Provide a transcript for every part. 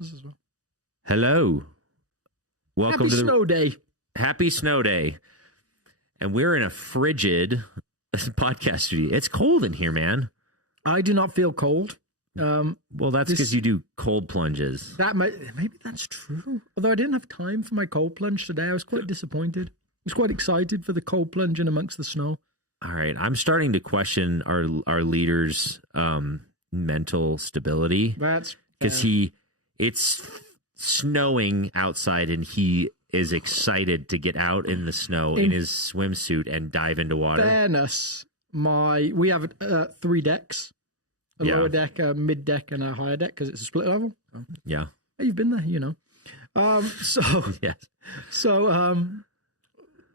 us as well. Hello. Welcome Happy to the snow day. Happy snow day. And we're in a frigid podcast studio. It's cold in here, man. I do not feel cold. Well, that's because you do cold plunges. Maybe that's true. Although I didn't have time for my cold plunge today. I was quite disappointed. I was quite excited for the cold plunge in amongst the snow. All right. I'm starting to question our leader's mental stability. That's because it's snowing outside and he is excited to get out in the snow in his swimsuit and dive into water. Fairness, we have 3 decks. A lower deck, a mid deck, and a higher deck because it's a split level. Yeah. Hey, you've been there, you know. Yes. So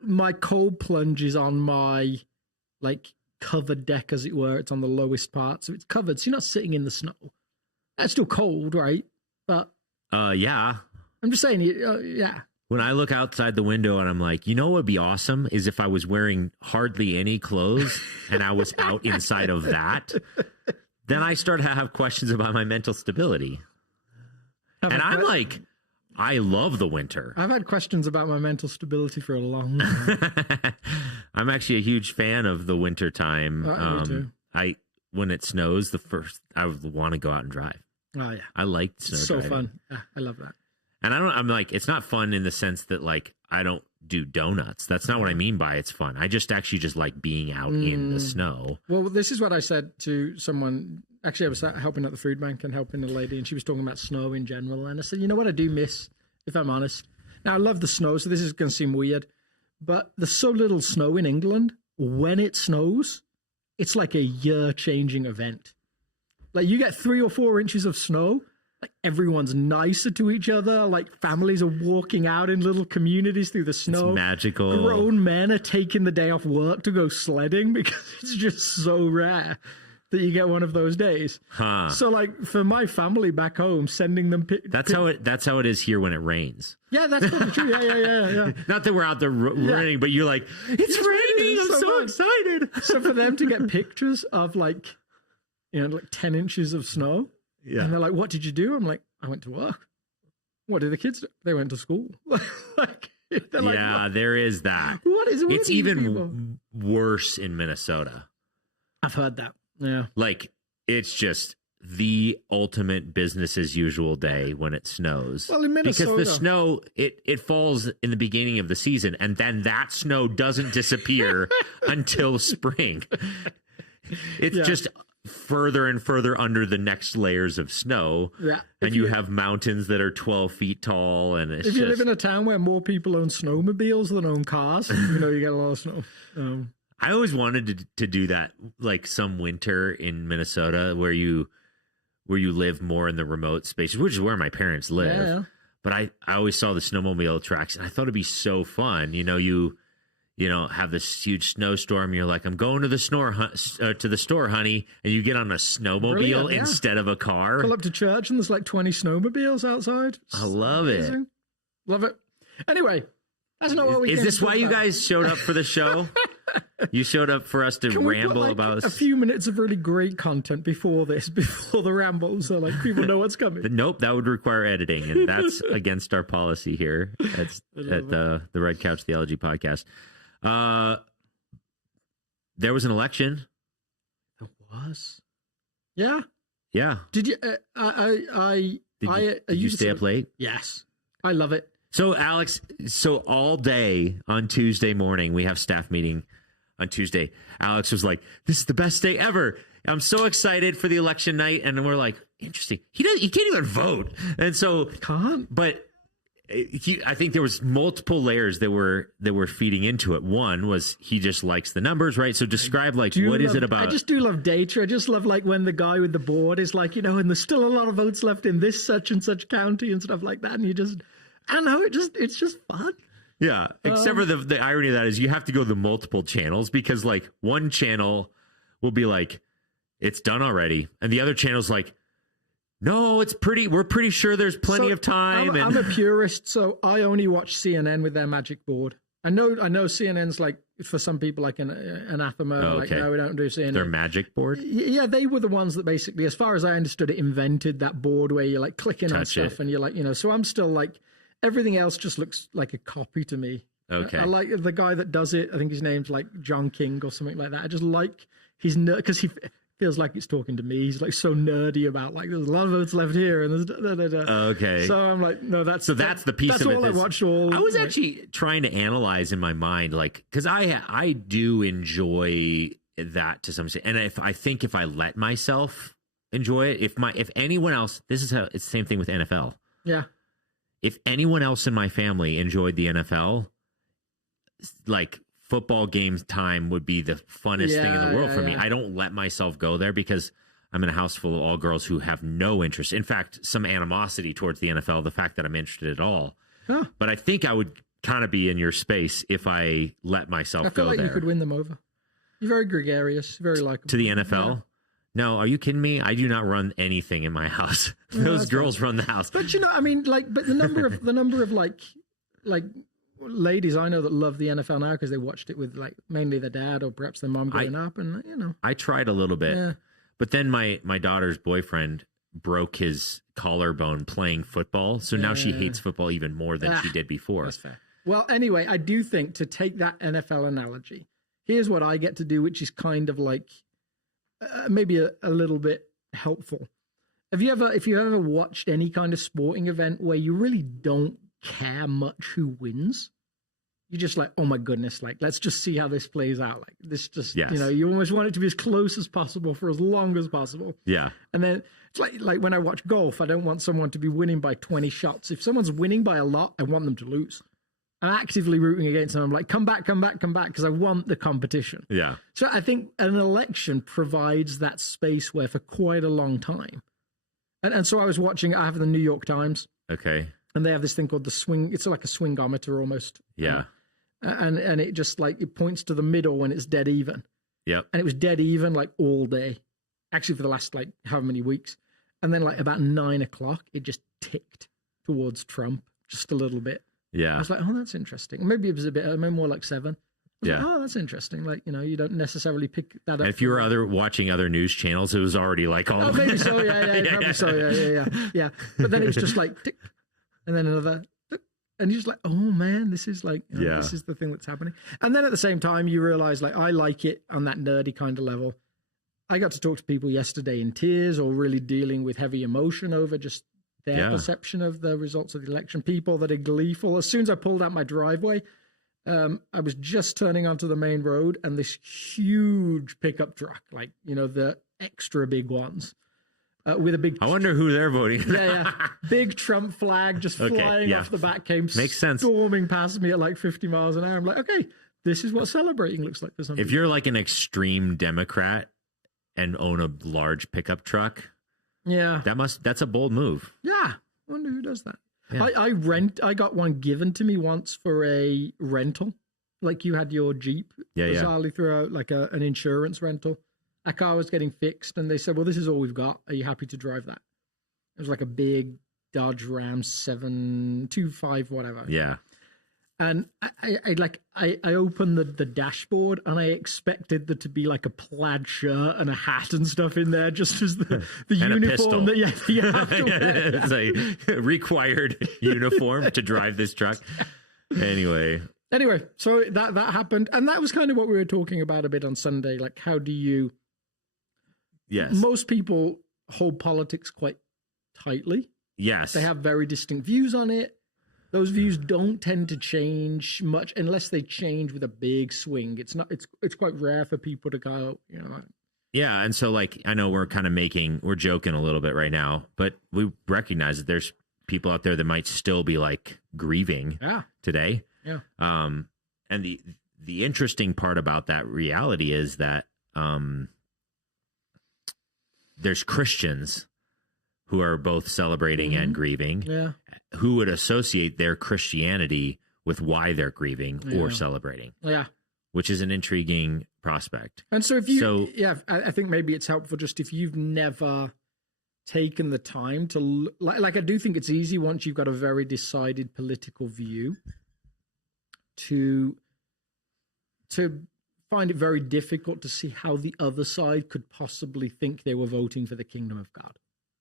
my cold plunge is on my covered deck, as it were. It's on the lowest part, so it's covered. So you're not sitting in the snow. It's still cold, right? But yeah. I'm just saying, yeah. When I look outside the window and I'm like, you know what would be awesome is if I was wearing hardly any clothes and I was out inside of that. Then I start to have questions about my mental stability. And I'm like, I love the winter. I've had questions about my mental stability for a long time. I'm actually a huge fan of the winter time. Me too. When it snows, I would want to go out and drive. Oh yeah. I like snow so driving. Fun. Yeah, I love that. And I'm like, it's not fun in the sense that I don't do donuts. That's not what I mean by it's fun. I just like being out in the snow. Well, this is what I said to someone. Actually, I was helping at the food bank and helping a lady, and she was talking about snow in general. And I said, you know what I do miss, if I'm honest? Now, I love the snow, so this is going to seem weird, but there's so little snow in England. When it snows, it's like a year-changing event. Like, you get 3 or 4 inches of snow, everyone's nicer to each other. Families are walking out in little communities through the snow. It's magical. Grown men are taking the day off work to go sledding because it's just so rare that you get one of those days. Huh. So for my family back home, sending them that's how it is here when it rains. Yeah, that's probably true. Yeah. Not that we're out there raining, but you're like, it's raining. I'm so excited. So for them to get pictures of 10 inches of snow. Yeah. And they're like, what did you do? I'm like, I went to work. What did the kids do? They went to school. There is that. It's even worse in Minnesota. I've heard that. Yeah. It's just the ultimate business as usual day when it snows. Well, in Minnesota. Because the snow, it falls in the beginning of the season, and then that snow doesn't disappear until spring. It's just further and further under the next layers of snow. Yeah. And you have mountains that are 12 feet tall. And if you live in a town where more people own snowmobiles than own cars, you get a lot of snow. I always wanted to do that, some winter in Minnesota where you live more in the remote spaces, which is where my parents live. Yeah. But I always saw the snowmobile tracks, and I thought it'd be so fun. You have this huge snowstorm. You're like, I'm going to the store, honey. And you get on a snowmobile instead of a car. Pull up to church and there's 20 snowmobiles outside. I love it. Love it. Anyway, that's not what we Is this why you guys showed up for the show? You showed up for us to ramble about a few minutes of really great content before the ramble, so people know what's coming. Nope, that would require editing, and that's against our policy here at the Red Couch Theology Podcast. There was an election. There was. Yeah. Yeah. Did you? Did you stay up late? Yes. I love it. So Alex, all day on Tuesday morning, we have staff meeting on Tuesday. Alex was like, "This is the best day ever. I'm so excited for the election night." And we're like, "Interesting. He can't even vote." And so can't. But I think there was multiple layers that were feeding into it. One was he just likes the numbers, right? So describe what is it about? I just do love data. I just love when the guy with the board is and there's still a lot of votes left in this such and such county and stuff like that. And I don't know, it's just fun. Yeah, except for the irony of that is you have to go the multiple channels because one channel will be it's done already, and the other channel's no, we're pretty sure there's plenty of time. I'm a purist, so I only watch CNN with their magic board. I know CNN's like, for some people, like an anathema. Oh, like, okay. no, we don't do CNN. Their magic board? Yeah, they were the ones that basically, as far as I understood it, invented that board where you're like clicking on stuff and you're like, so I'm still like, everything else just looks like a copy to me. Okay. I like the guy that does it. I think his name's like John King or something like that. I just like his nerd, because he feels like it's talking to me. He's like so nerdy about like, there's a lot of votes left here and there's Okay. So I'm like, no, that's the piece that's of it. All I watched all. I was actually trying to analyze in my mind, like, because I do enjoy that to some extent, and if I let myself enjoy it, if anyone else, this is how it's the same thing with NFL. Yeah. If anyone else in my family enjoyed the NFL, like, football games time would be the funnest thing in the world for me. I don't let myself go there because I'm in a house full of all girls who have no interest. In fact, some animosity towards the NFL, the fact that I'm interested at all. Huh. But I think I would kind of be in your space if I let myself go there. I feel like you could win them over. You're very gregarious, very likable. To the NFL? Yeah. No, are you kidding me? I do not run anything in my house. Those girls run the house. But I mean, like, but the number of like ladies I know that love the NFL now because they watched it with like mainly their dad or perhaps their mom growing up, and I tried a little bit, but then my daughter's boyfriend broke his collarbone playing football, so now she hates football even more than she did before. That's fair. Well, anyway, I do think, to take that NFL analogy, here's what I get to do, which is kind of like maybe a little bit helpful. If you ever watched any kind of sporting event where you really don't care much who wins, you're just like, oh my goodness, like, let's just see how this plays out. Like, this just, you almost want it to be as close as possible for as long as possible. Yeah. And then it's like when I watch golf, I don't want someone to be winning by 20 shots. If someone's winning by a lot, I want them to lose. I'm actively rooting against them. I'm like, come back, because I want the competition. Yeah. So I think an election provides that space where for quite a long time. And so I was watching, I have the New York Times. Okay. And they have this thing called the swing. It's like a swingometer almost. Yeah. And it just like, it points to the middle when it's dead even. Yep. And it was dead even like all day, actually for the last like however many weeks. And then like about 9 o'clock, it just ticked towards Trump just a little bit. Yeah. I was like, oh, that's interesting. Maybe it was a bit, maybe more like 7. Yeah. Like, oh, that's interesting. Like, you don't necessarily pick that up. And if you were watching other news channels, it was already like all. Oh, maybe so. Yeah. Probably so. Yeah. But then it was just like tick, and then another, tick, and you're just like, oh man, this is like, this is the thing that's happening. And then at the same time, you realize, like, I like it on that nerdy kind of level. I got to talk to people yesterday in tears or really dealing with heavy emotion over just their perception of the results of the election. People that are gleeful. As soon as I pulled out my driveway, I was just turning onto the main road, and this huge pickup truck, like, the extra big ones, with a big... I wonder who they're voting. Yeah. Big Trump flag just flying off the back, came Makes sense. Storming past me at like 50 miles an hour. I'm like, okay, this is what celebrating looks like for some people. If you're like an extreme Democrat and own a large pickup truck, that's a bold move. Yeah. I wonder who does that. Yeah. I got one given to me once for a rental. Like, you had your Jeep bizarrely threw out like an insurance rental. A car was getting fixed, and they said, well, this is all we've got. Are you happy to drive that? It was like a big Dodge Ram 725, whatever. Yeah. And I opened the dashboard, and I expected there to be like a plaid shirt and a hat and stuff in there, just as the uniform that you have to wear. It's a required uniform to drive this truck. Anyway, so that happened, and that was kind of what we were talking about a bit on Sunday. Like, how do you? Yes. Most people hold politics quite tightly. Yes. They have very distinct views on it. Those views don't tend to change much unless they change with a big swing. It's quite rare for people to go, Yeah, and so, like, I know we're joking a little bit right now, but we recognize that there's people out there that might still be like grieving today. Yeah. And the interesting part about that reality is that there's Christians who are both celebrating and grieving, who would associate their Christianity with why they're grieving or celebrating. Yeah. Which is an intriguing prospect. And so I think maybe it's helpful just if you've never taken the time to, like I do think it's easy once you've got a very decided political view to find it very difficult to see how the other side could possibly think they were voting for the kingdom of God.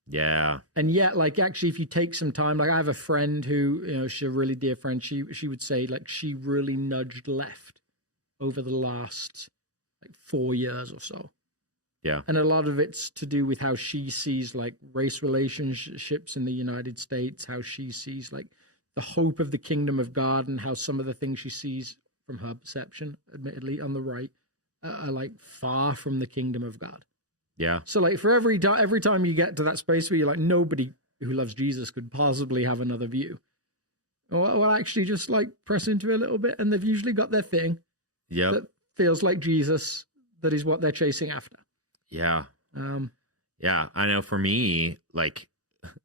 Yeah. And yet, like, actually, if you take some time, like, I have a friend who, you know, she's a really dear friend. She would say, like, she really nudged left over the last, like, 4 years or so. Yeah. And a lot of it's to do with how she sees, like, race relationships in the United States, how she sees, like, the hope of the kingdom of God, and how some of the things she sees from her perception, admittedly, on the right, are, like, far from the kingdom of God. Yeah. So, like, for every time you get to that space where you're like, nobody who loves Jesus could possibly have another view, well, actually just, like, press into it a little bit, and they've usually got their thing that feels like Jesus, that is what they're chasing after. Yeah. Yeah. I know for me, like,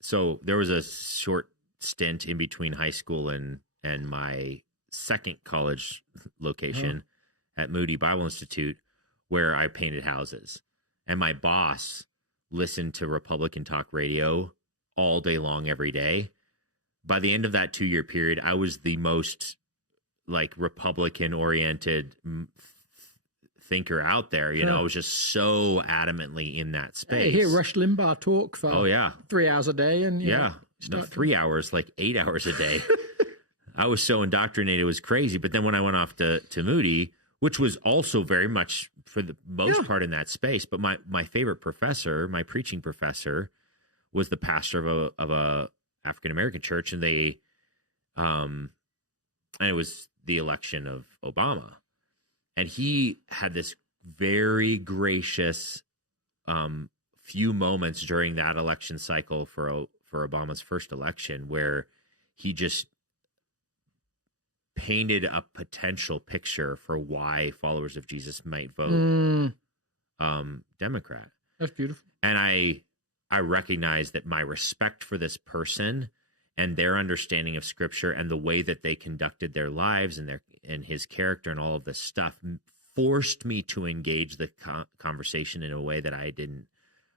so there was a short stint in between high school and my second college location at Moody Bible Institute where I painted houses. And my boss listened to Republican talk radio all day long, every day. By the end of that 2-year period, I was the most, like, Republican-oriented thinker out there. You know, I was just so adamantly in that space. Hey, hear Rush Limbaugh talk for 3 hours a day. And not 3 hours, like 8 hours a day. I was so indoctrinated, it was crazy. But then when I went off to Moody, which was also very much for the most part in that space. But my favorite professor, my preaching professor, was the pastor of a African-American church. And and it was the election of Obama. And he had this very gracious few moments during that election cycle for Obama's first election where he just painted a potential picture for why followers of Jesus might vote Democrat. That's beautiful. And I recognize that my respect for this person and their understanding of Scripture and the way that they conducted their lives and his character and all of this stuff forced me to engage the conversation in a way that I didn't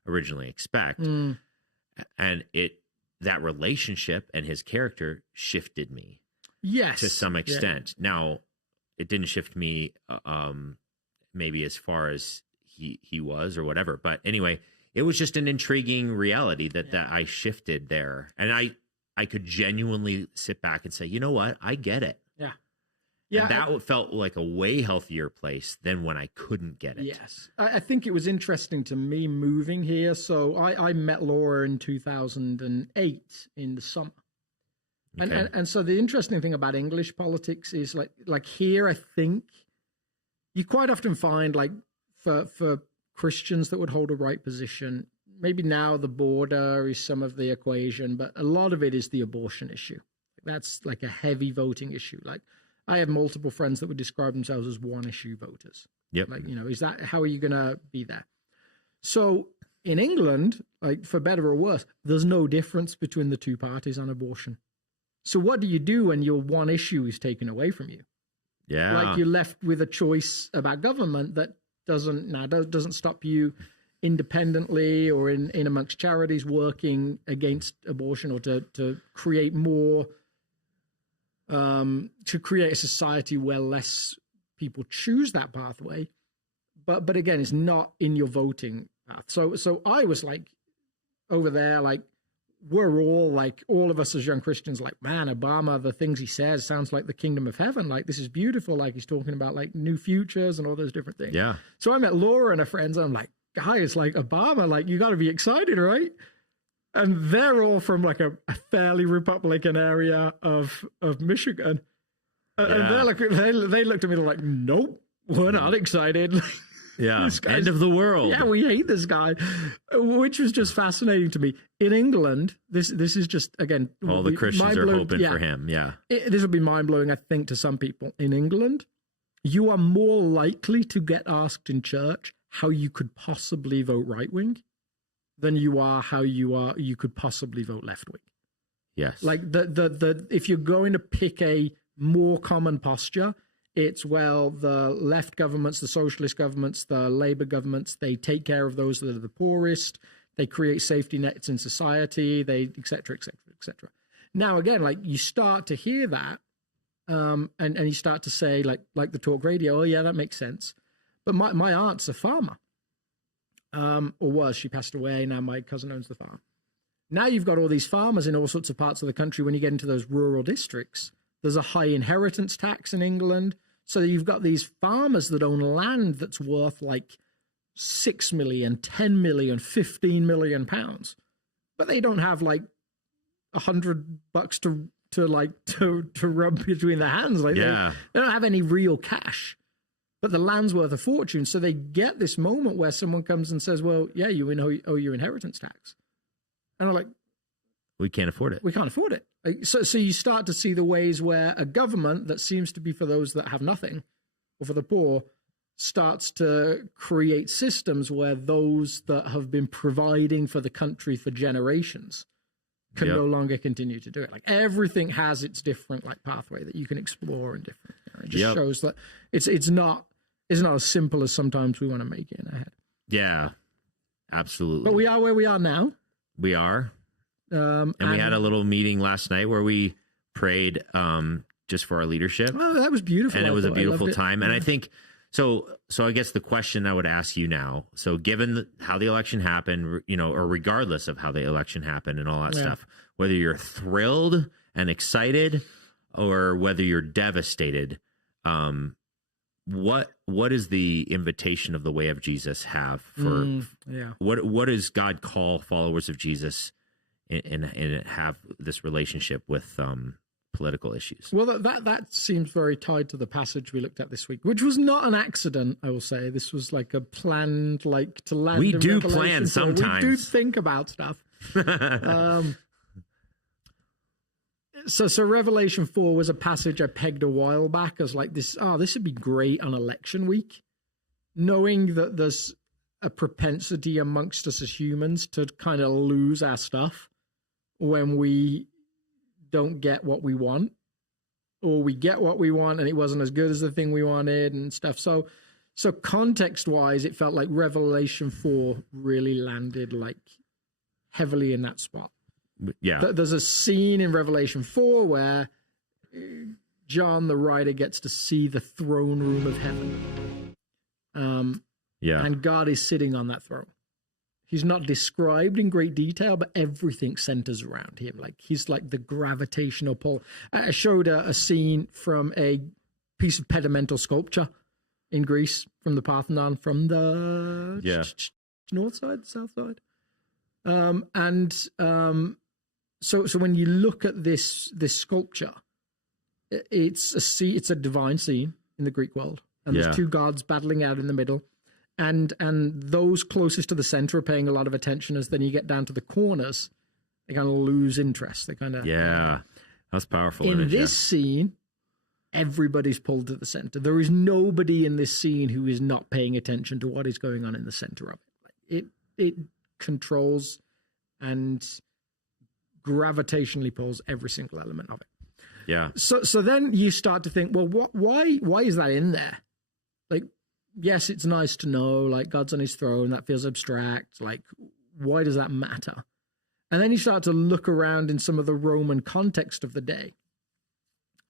originally expect. And that relationship and his character shifted me. Yes. To some extent. Yeah. Now, it didn't shift me maybe as far as he was or whatever. But anyway, it was just an intriguing reality that I shifted there. And I could genuinely sit back and say, you know what? I get it. Yeah. Yeah. And that felt like a way healthier place than when I couldn't get it. Yes. I think it was interesting to me moving here. So I met Laura in 2008 in the summer. Okay. And so the interesting thing about English politics is like here, I think you quite often find, like, for Christians that would hold a right position, maybe now the border is some of the equation, but a lot of it is the abortion issue. That's like a heavy voting issue. Like, I have multiple friends that would describe themselves as one issue voters. Yep. Like, you know, how are you going to be there? So in England, like, for better or worse, there's no difference between the two parties on abortion. So what do you do when your one issue is taken away from you? Yeah. Like, you're left with a choice about government that doesn't stop you independently or in amongst charities working against abortion or to create more, to create a society where less people choose that pathway. But again, it's not in your voting path. So I was like over there, like, we're all of us as young Christians, like, man, Obama, the things he says sounds like the kingdom of heaven. Like, this is beautiful. Like, he's talking about, like, new futures and all those different things. Yeah. So I met Laura and her friends. And I'm like, guys, like, Obama, like, you got to be excited, right? And they're all from, like, a fairly Republican area of Michigan. And they're like, they looked at me like, nope, we're not excited. Yeah, end of the world. Yeah, we hate this guy, which was just fascinating to me. In England, this is just, again, all the Christians are hoping for him. Yeah, this will be mind blowing, I think, to some people. In England, you are more likely to get asked in church how you could possibly vote right wing than you are how you could possibly vote left wing. Yes, like the if you're going to pick a more common posture, it's, well, the left governments, the socialist governments, the Labour governments, they take care of those that are the poorest. They create safety nets in society. They, et cetera, et cetera, et cetera. Now, again, like, you start to hear that, And you start to say, like the talk radio, oh yeah, that makes sense. But my aunt's a farmer, or was. She passed away. Now my cousin owns the farm. Now you've got all these farmers in all sorts of parts of the country. When you get into those rural districts, there's a high inheritance tax in England. So you've got these farmers that own land that's worth like 6 million, 10 million, 15 million pounds. But they don't have like $100 to rub between their hands. Like they don't have any real cash. But the land's worth a fortune. So they get this moment where someone comes and says, well, yeah, you owe your inheritance tax. And I'm like, we can't afford it. We can't afford it. Like, so you start to see the ways where a government that seems to be for those that have nothing or for the poor starts to create systems where those that have been providing for the country for generations can no longer continue to do it. Like everything has its different like pathway that you can explore and different. It just shows that it's not as simple as sometimes we want to make it in our head. Yeah, absolutely. But we are where we are now. We are. And we had a little meeting last night where we prayed just for our leadership. Oh, that was beautiful. And it was a beautiful time. And I think, so I guess the question I would ask you now, so given how the election happened, or regardless of how the election happened and all that stuff, whether you're thrilled and excited or whether you're devastated, what is the invitation of the way of Jesus have for what does God call followers of Jesus and have this relationship with political issues? Well, that seems very tied to the passage we looked at this week, which was not an accident, I will say. This was like a planned, like to land. We do plan sometimes. We do think about stuff. So Revelation 4 was a passage I pegged a while back as like this would be great on election week, knowing that there's a propensity amongst us as humans to kind of lose our stuff when we don't get what we want, or we get what we want and it wasn't as good as the thing we wanted and stuff. So context-wise, it felt like Revelation 4 really landed like heavily in that spot. Yeah. There's a scene in Revelation 4 where John, the writer, gets to see the throne room of heaven. And God is sitting on that throne. He's not described in great detail, but everything centers around him. Like he's like the gravitational pull. I showed a scene from a piece of pedimental sculpture in Greece from the Parthenon, from the north side, south side. So when you look at this sculpture, it's a divine scene in the Greek world, and there's two gods battling out in the middle, and those closest to the center are paying a lot of attention. As then you get down to the corners, they kind of lose interest. They kind of that's powerful. In this scene, everybody's pulled to the center. There is nobody in this scene who is not paying attention to what is going on in the center of it. It controls and gravitationally pulls every single element of it. Yeah. So then you start to think, well, why is that in there? Like, yes, it's nice to know, like, God's on his throne. That feels abstract. Like, why does that matter? And then you start to look around in some of the Roman context of the day.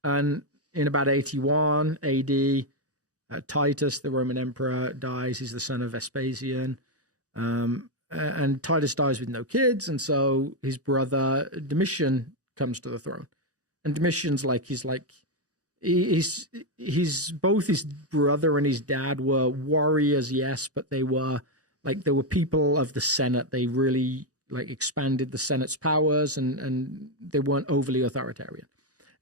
And in about 81 AD, Titus, the Roman emperor, dies. He's the son of Vespasian. And Titus dies with no kids, and so his brother Domitian comes to the throne. And Domitian's like he's both his brother and his dad were warriors, yes, but they were people of the Senate. They really like expanded the Senate's powers, and they weren't overly authoritarian.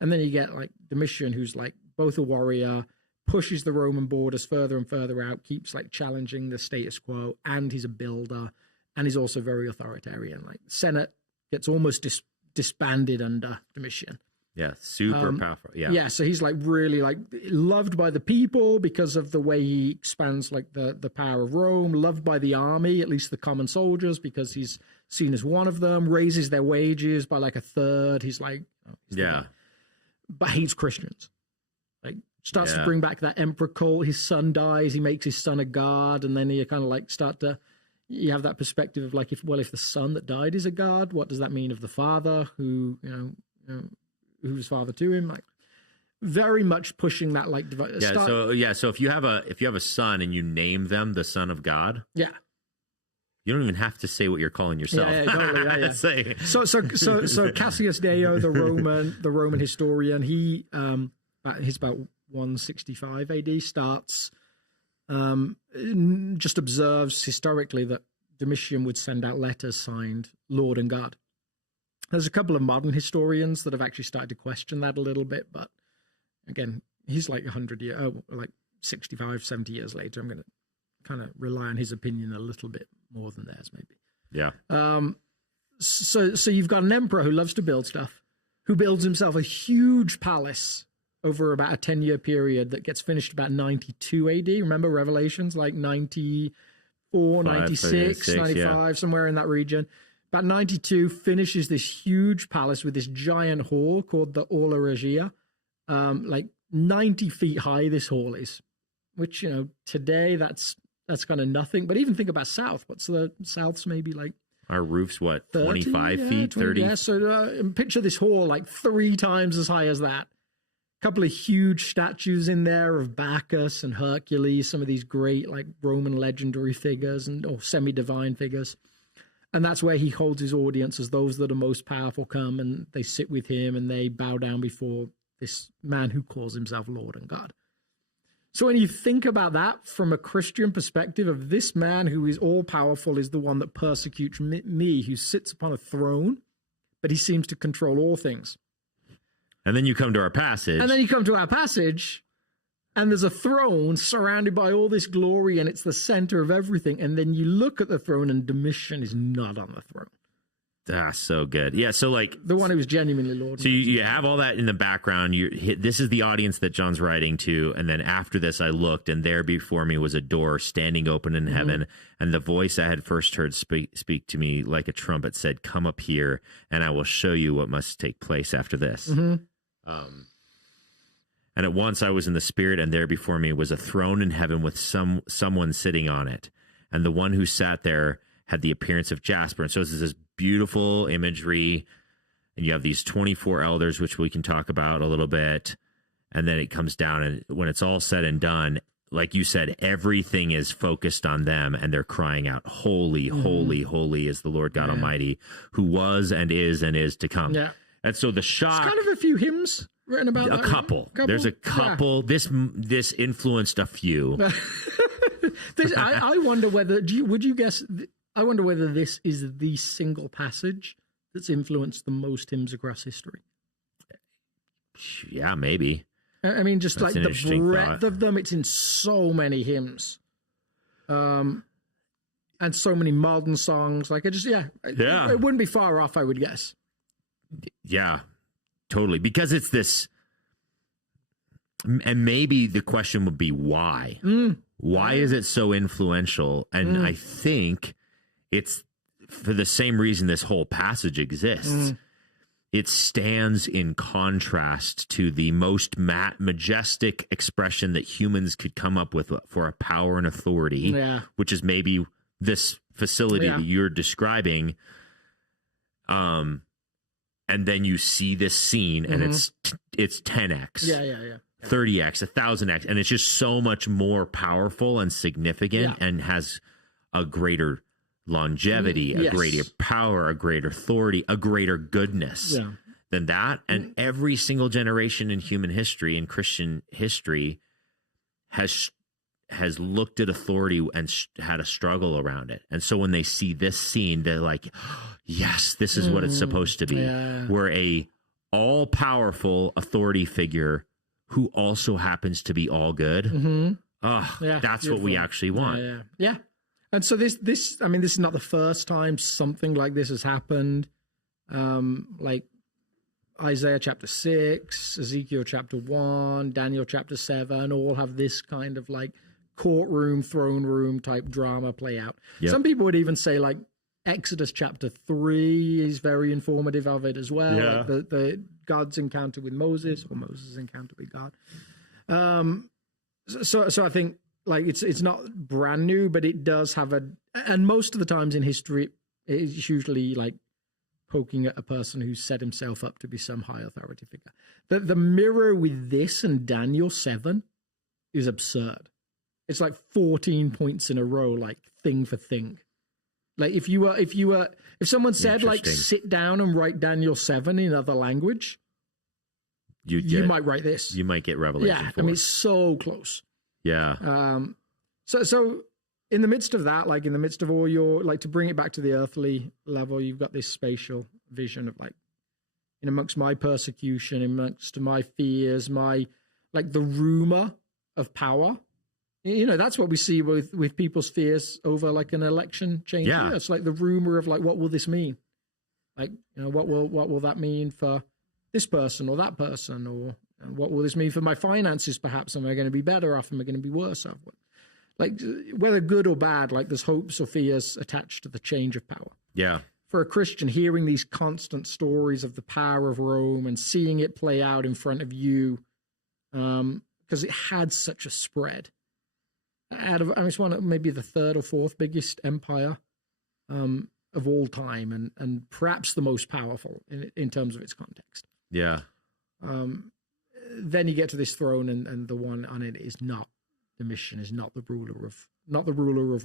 And then you get like Domitian, who's like both a warrior, pushes the Roman borders further and further out, keeps like challenging the status quo, and he's a builder. And he's also very authoritarian. Like the Senate gets almost disbanded under Domitian. Yeah, super powerful. Yeah, so he's like really like loved by the people because of the way he expands like the power of Rome, loved by the army, at least the common soldiers, because he's seen as one of them, raises their wages by like a third. He's like, but hates Christians. Like starts to bring back that emperor cult. His son dies, he makes his son a god, and then you kind of like you have that perspective of like, if the son that died is a god, what does that mean of the father who was father to him? Like, very much pushing that like So if you have a son and you name them the Son of God, yeah, you don't even have to say what you're calling yourself. Totally, So Cassius Dio, the Roman historian, he's about 165 AD, starts just observes historically that Domitian would send out letters signed Lord and God. There's a couple of modern historians that have actually started to question that a little bit, but again, he's like 65, 70 years later. I'm going to kind of rely on his opinion a little bit more than theirs, maybe. Yeah. So you've got an emperor who loves to build stuff, who builds himself a huge palace over about a 10-year period that gets finished about 92 AD. Remember Revelations, like 94, 96, 95, somewhere in that region. About 92, finishes this huge palace with this giant hall called the Aula Regia. Like 90 feet high this hall is, which, today that's kind of nothing. But even think about South. What's the South's maybe like? Our roof's what, 30, 25 feet, 30? Yeah, so picture this hall like 3 times as high as that. A couple of huge statues in there of Bacchus and Hercules, some of these great like Roman legendary figures or semi-divine figures. And that's where he holds his audience, as those that are most powerful come and they sit with him and they bow down before this man who calls himself Lord and God. So when you think about that from a Christian perspective, of this man who is all powerful is the one that persecutes me, who sits upon a throne, but he seems to control all things. And then you come to our passage. And there's a throne surrounded by all this glory, and it's the center of everything. And then you look at the throne, and Domitian is not on the throne. That's so good. Yeah, so like... the one who was genuinely Lord. So you have all that in the background. This is the audience that John's writing to. And then after this, I looked, and there before me was a door standing open in heaven. And the voice I had first heard speak to me like a trumpet said, "Come up here, and I will show you what must take place after this." And at once I was in the Spirit, and there before me was a throne in heaven with someone sitting on it. And the one who sat there had the appearance of jasper. And so this is this beautiful imagery. And you have these 24 elders, which we can talk about a little bit. And then it comes down, and when it's all said and done, like you said, everything is focused on them, and they're crying out, "Holy, holy, holy is the Lord God Almighty, who was and is to come." Yeah. And so the shock... It's kind of a few hymns written about a that. couple. There's a couple. Yeah. This influenced a few. I wonder whether... would you guess... I wonder whether this is the single passage that's influenced the most hymns across history. Yeah, maybe. I mean, just that's like the breadth of them, it's in so many hymns. And so many modern songs. Like, it wouldn't be far off, I would guess. Yeah, totally. Because it's this, and maybe the question would be why? Why is it so influential? And I think it's for the same reason this whole passage exists. It stands in contrast to the most majestic expression that humans could come up with for a power and authority, which is maybe this facility that you're describing. And then you see this scene, and it's 10x, 30x, 1,000x, and it's just so much more powerful and significant, and has a greater longevity, a greater power, a greater authority, a greater goodness than that. And every single generation in human history and Christian history has looked at authority and had a struggle around it. And so when they see this scene, they're like, yes, this is what it's supposed to be. We're a all-powerful authority figure who also happens to be all good. That's what we actually want. Yeah. And so this is not the first time something like this has happened. Like Isaiah chapter 6, Ezekiel chapter 1, Daniel chapter 7, all have this kind of like courtroom, throne room type drama play out. Some people would even say like Exodus chapter 3 is very informative of it as well. Like the God's encounter with Moses, or Moses' encounter with God. So I think like it's not brand new, but it does have and most of the times in history, it's usually like poking at a person who set himself up to be some high authority figure. The mirror with this and Daniel 7 is absurd. It's like 14 points in a row, like thing for thing. Like if someone said like sit down and write Daniel 7 in other language, you might write this. You might get Revelation 4. I mean, it's so close. Yeah. So in the midst of that, like in the midst of all your, like to bring it back to the earthly level, you've got this spatial vision of like, in amongst my persecution, amongst my fears, my, like the rumor of power. You know, that's what we see with people's fears over like an election change. Yeah. It's like the rumor of like, what will this mean? Like, you know, what will that mean for this person or that person? Or what will this mean for my finances, perhaps? Am I going to be better off? Am I going to be worse off? Like, whether good or bad, like there's hopes or fears attached to the change of power. Yeah. For a Christian, hearing these constant stories of the power of Rome and seeing it play out in front of you, because it had such a spread. It's one of maybe the third or fourth biggest empire of all time, and perhaps the most powerful in terms of its context. Yeah. Then you get to this throne, and the one on it is not Domitian, is not the ruler of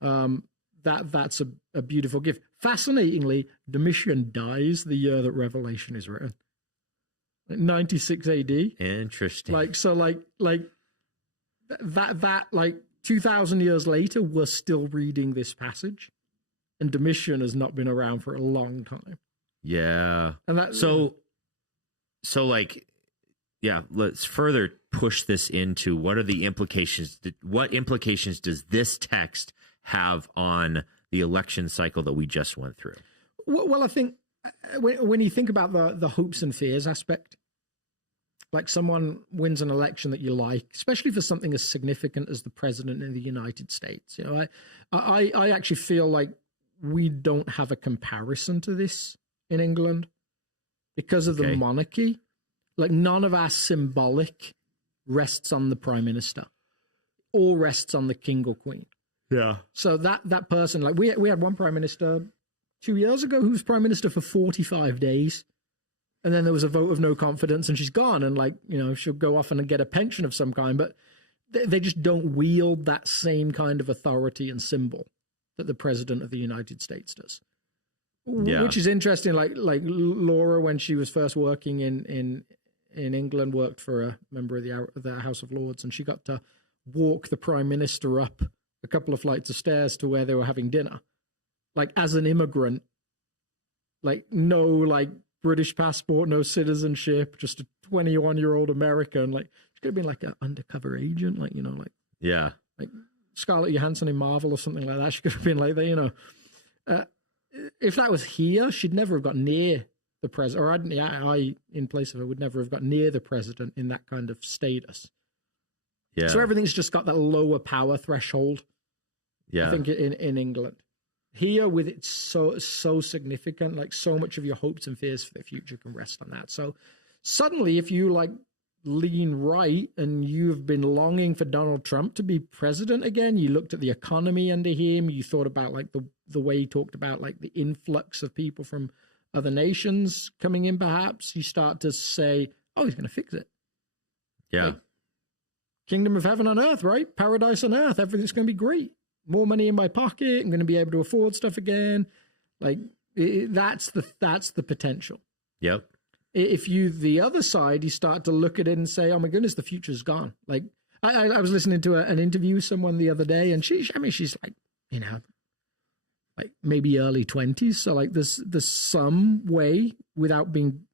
Rome. That's a beautiful gift. Fascinatingly, Domitian dies the year that Revelation is written, like 96 AD. Interesting. Like 2,000 years later, we're still reading this passage, and Domitian has not been around for a long time. Yeah. And that let's further push this into what are the implications? What implications does this text have on the election cycle that we just went through? Well, I think when you think about the hopes and fears aspect, like someone wins an election that you like, especially for something as significant as the president in the United States. You know, I actually feel like we don't have a comparison to this in England because of the monarchy. Like none of our symbolic rests on the prime minister, all rests on the king or queen. Yeah. So that person, like we had one prime minister 2 years ago who was prime minister for 45 days. And then there was a vote of no confidence and she's gone, and like, you know, she'll go off and get a pension of some kind, but they just don't wield that same kind of authority and symbol that the president of the United States does. Yeah. Which is interesting. Like Laura, when she was first working in England, worked for a member of the House of Lords, and she got to walk the prime minister up a couple of flights of stairs to where they were having dinner. Like as an immigrant, like no like British passport, no citizenship, just a 21-year-old American. Like she could have been like an undercover agent, like, you know, like Scarlett Johansson in Marvel or something like that. She could have been like that, you know. If that was here, she'd never have got near the president, or I in place of her would never have got near the president in that kind of status. Yeah. So everything's just got that lower power threshold. Yeah. I think in England. Here, with it so significant, like so much of your hopes and fears for the future can rest on that. So suddenly, if you like lean right and you've been longing for Donald Trump to be president again, you looked at the economy under him, you thought about like the way he talked about like the influx of people from other nations coming in, perhaps you start to say, oh, he's going to fix it. Yeah. Like, kingdom of heaven on earth, right? Paradise on earth. Everything's going to be great. More money in my pocket. I'm going to be able to afford stuff again. Like that's the potential. Yep. If you, the other side, you start to look at it and say, oh my goodness, the future's gone. Like I was listening to an interview with someone the other day, and she's like, you know, like maybe early 20s. So like there's some way without being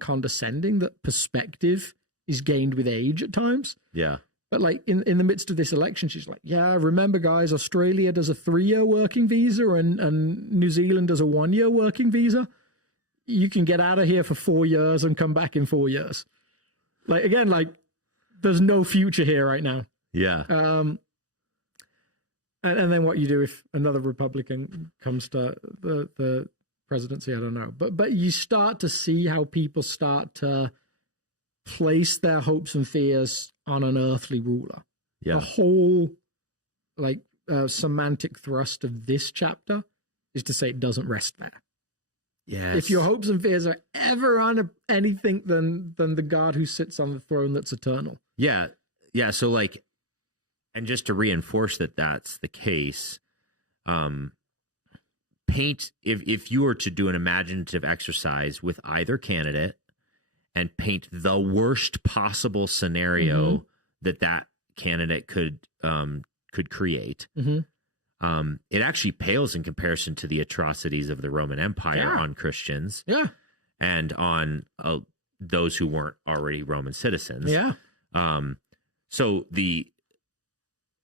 condescending that perspective is gained with age at times. Yeah. But like in the midst of this election, she's like, yeah, remember guys, Australia does a 3-year working visa and New Zealand does a 1-year working visa. You can get out of here for 4 years and come back in 4 years. Like, again, like there's no future here right now. Yeah. And then what you do if another Republican comes to the presidency, I don't know. But you start to see how people start to place their hopes and fears on an earthly ruler. Yeah. The whole semantic thrust of this chapter is to say it doesn't rest there. Yes. If your hopes and fears are ever on anything than the God who sits on the throne that's eternal. Yeah. Yeah. So like, and just to reinforce that that's the case, paint, if you were to do an imaginative exercise with either candidate and paint the worst possible scenario that candidate could create, it actually pales in comparison to the atrocities of the Roman Empire on Christians, and on those who weren't already Roman citizens.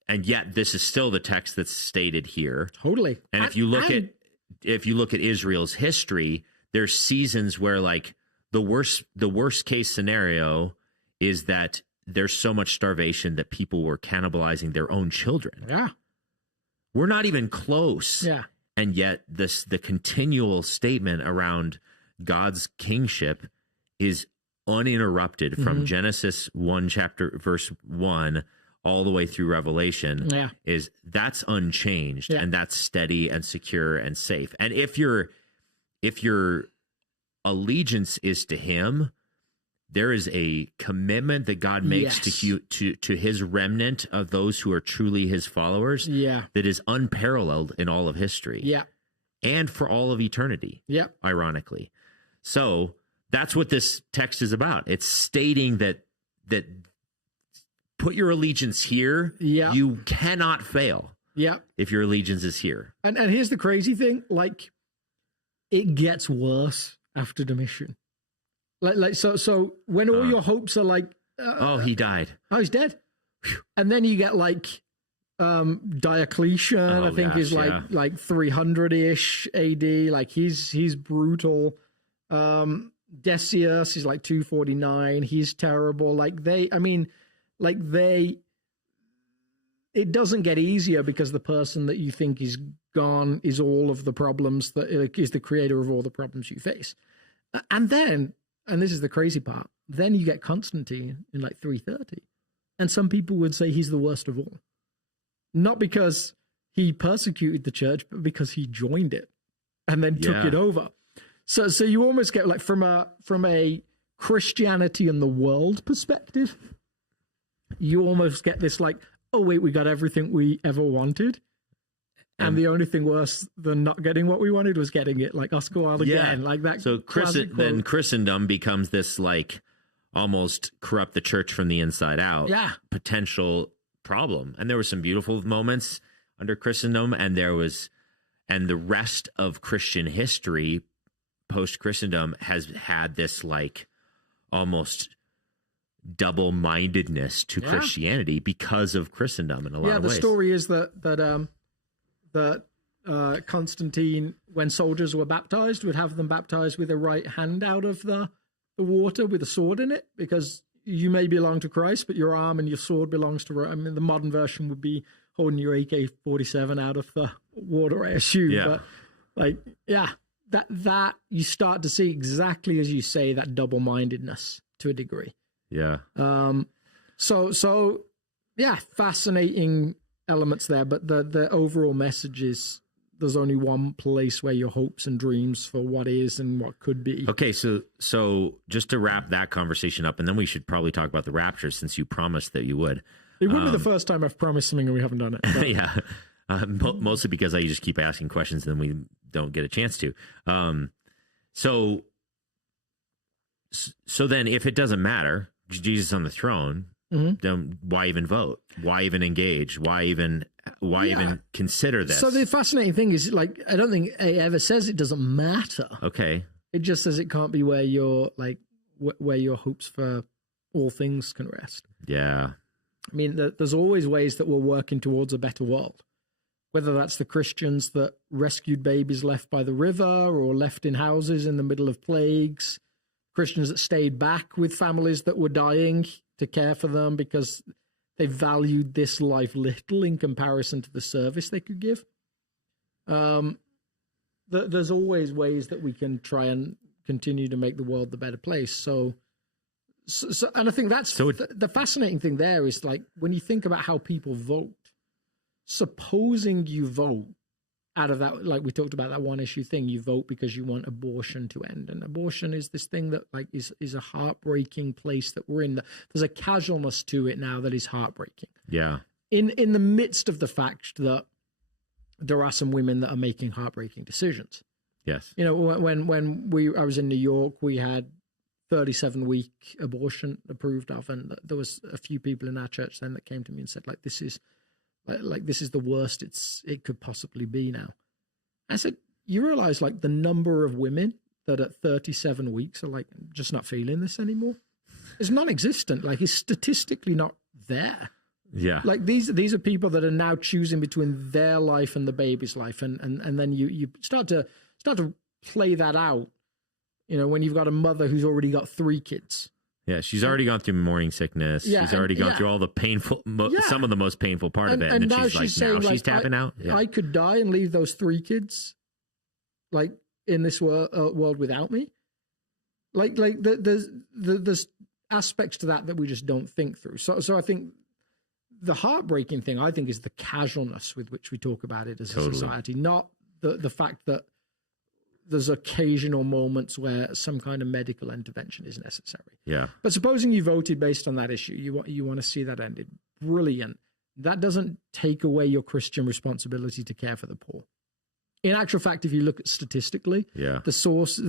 And yet this is still the text that's stated here. Totally. And if you look at Israel's history, there's seasons where like the worst case scenario is that there's so much starvation that people were cannibalizing their own children. Yeah. We're not even close. Yeah. And yet the continual statement around God's kingship is uninterrupted from Genesis 1 chapter verse 1 all the way through Revelation. Is that's unchanged and that's steady and secure and safe. And if your allegiance is to him, there is a commitment that God makes to his remnant of those who are truly his followers that is unparalleled in all of history. And for all of eternity. Ironically. So that's what this text is about. It's stating that put your allegiance here. You cannot fail. If your allegiance is here. And here's the crazy thing, like it gets worse after Domitian. So when all your hopes are like he died. Oh, he's dead. And then you get like Diocletian, I think is like 300-ish AD, like he's brutal. Decius is like 249, he's terrible. It doesn't get easier because the person that you think is gone is all of the problems that is the creator of all the problems you face. And this is the crazy part, then you get Constantine in like 330. And some people would say he's the worst of all. Not because he persecuted the church, but because he joined it and then took it over. So you almost get like from a Christianity in the world perspective, you almost get this like, oh wait, we got everything we ever wanted. And the only thing worse than not getting what we wanted was getting it, like Oscar Wilde again, like that. So then Christendom becomes this like almost corrupt the church from the inside out potential problem. And there were some beautiful moments under Christendom, and the rest of Christian history post Christendom has had this like almost double-mindedness to Christianity because of Christendom in a lot of ways. The story is that Constantine, when soldiers were baptized, would have them baptized with a right hand out of the water with a sword in it, because you may belong to Christ, but your arm and your sword belongs to Rome. I mean, the modern version would be holding your AK-47 out of the water, I assume. But that you start to see exactly as you say, that double-mindedness to a degree. Fascinating elements there, but the overall message is there's only one place where your hopes and dreams for what is and what could be. Okay, so just to wrap that conversation up, and then we should probably talk about the rapture, since you promised that you would. It wouldn't be the first time I've promised something and we haven't done it. Mostly because I just keep asking questions and then we don't get a chance to. So then if it doesn't matter, Jesus on the throne, then why even vote? Why even engage? Why even consider this? So the fascinating thing is, like, I don't think it ever says it doesn't matter. Okay. It just says it can't be where your where your hopes for all things can rest. Yeah. I mean, there's always ways that we're working towards a better world. Whether that's the Christians that rescued babies left by the river or left in houses in the middle of plagues, Christians that stayed back with families that were dying to care for them because they valued this life little in comparison to the service they could give. There's always ways that we can try and continue to make the world the better place. So and I think that's the fascinating thing there is, like, when you think about how people vote, supposing you vote out of that, like we talked about that one issue thing, you vote because you want abortion to end. And abortion is this thing that like is a heartbreaking place that we're in. There's a casualness to it now that is heartbreaking. Yeah. In the midst of the fact that there are some women that are making heartbreaking decisions. Yes. You know, when I was in New York, we had 37-week abortion approved of, and there was a few people in our church then that came to me and said, like, this is the worst it could possibly be now. I said, you realize like the number of women that at 37 weeks are like just not feeling this anymore? It's non-existent. Like, it's statistically not there. Yeah. Like these are people that are now choosing between their life and the baby's life, and then you start to play that out. You know, when you've got a mother who's already got 3 kids. Yeah, she's already gone through morning sickness. Yeah, she's already gone through all the painful, some of the most painful part of it. And then she's saying, she's tapping out. Yeah. I could die and leave those 3 kids, like, in this world without me. Like there's aspects to that we just don't think through. So I think the heartbreaking thing, I think, is the casualness with which we talk about it as a society, not the fact that there's occasional moments where some kind of medical intervention is necessary. Yeah. But supposing you voted based on that issue, you want to see that ended. Brilliant. That doesn't take away your Christian responsibility to care for the poor. In actual fact, if you look at statistically, the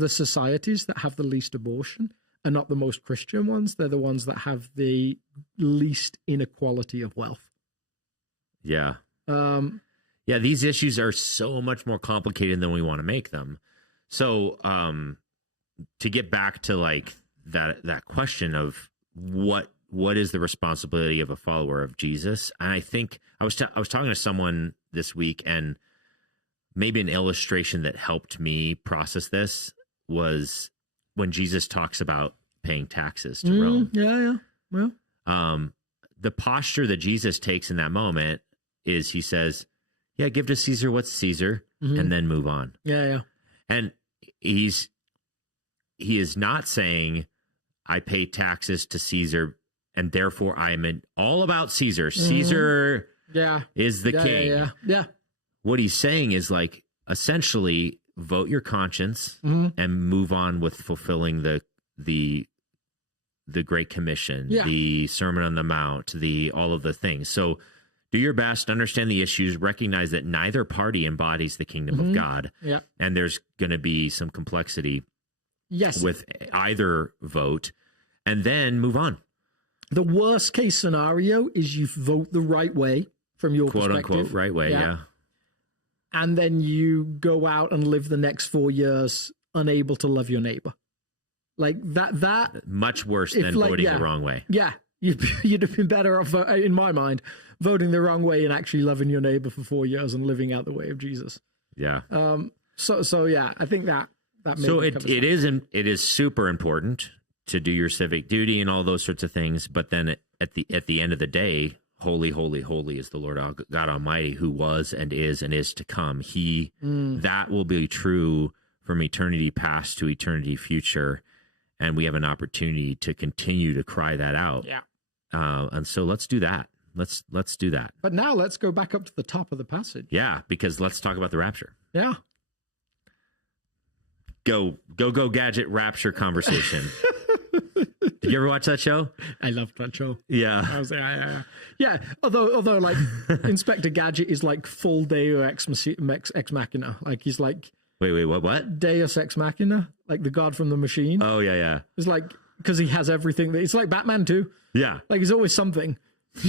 societies that have the least abortion are not the most Christian ones. They're the ones that have the least inequality of wealth. Yeah. Yeah, these issues are so much more complicated than we want to make them. So to get back to like that question of what is the responsibility of a follower of Jesus, and I think I was talking to someone this week, and maybe an illustration that helped me process this was when Jesus talks about paying taxes to Rome. Yeah. Well, the posture that Jesus takes in that moment is he says, "Yeah, give to Caesar what's Caesar," and then move on. Yeah. And he is not saying, I pay taxes to Caesar and therefore I'm all about Caesar. Caesar is the king. Yeah. What he's saying is like, essentially, vote your conscience and move on with fulfilling the Great Commission, the Sermon on the Mount, all of the things. So do your best, understand the issues, recognize that neither party embodies the kingdom of God. Yeah. And there's going to be some complexity with either vote, and then move on. The worst case scenario is you vote the right way from your quote perspective. Unquote right way, yeah. And then you go out and live the next 4 years unable to love your neighbor. Like that much worse than voting the wrong way. Yeah. You'd have been better off, in my mind, voting the wrong way and actually loving your neighbor for 4 years and living out the way of Jesus. Yeah. So yeah, I think that so it is super important to do your civic duty and all those sorts of things, but then at the end of the day, holy, holy, holy is the Lord God Almighty, who was and is to come. That will be true from eternity past to eternity future, and we have an opportunity to continue to cry that out. Yeah. And so let's do that. Let's do that. But now let's go back up to the top of the passage. Yeah, because let's talk about the rapture. Yeah. Go gadget rapture conversation. Did you ever watch that show? I loved that show. Yeah. I was like, yeah. Although like Inspector Gadget is like full Deus ex machina. Like he's like, wait, what? Deus ex machina, like the God from the machine. Oh yeah. It's like because he has everything. It's like Batman too. Yeah. Like he's always something.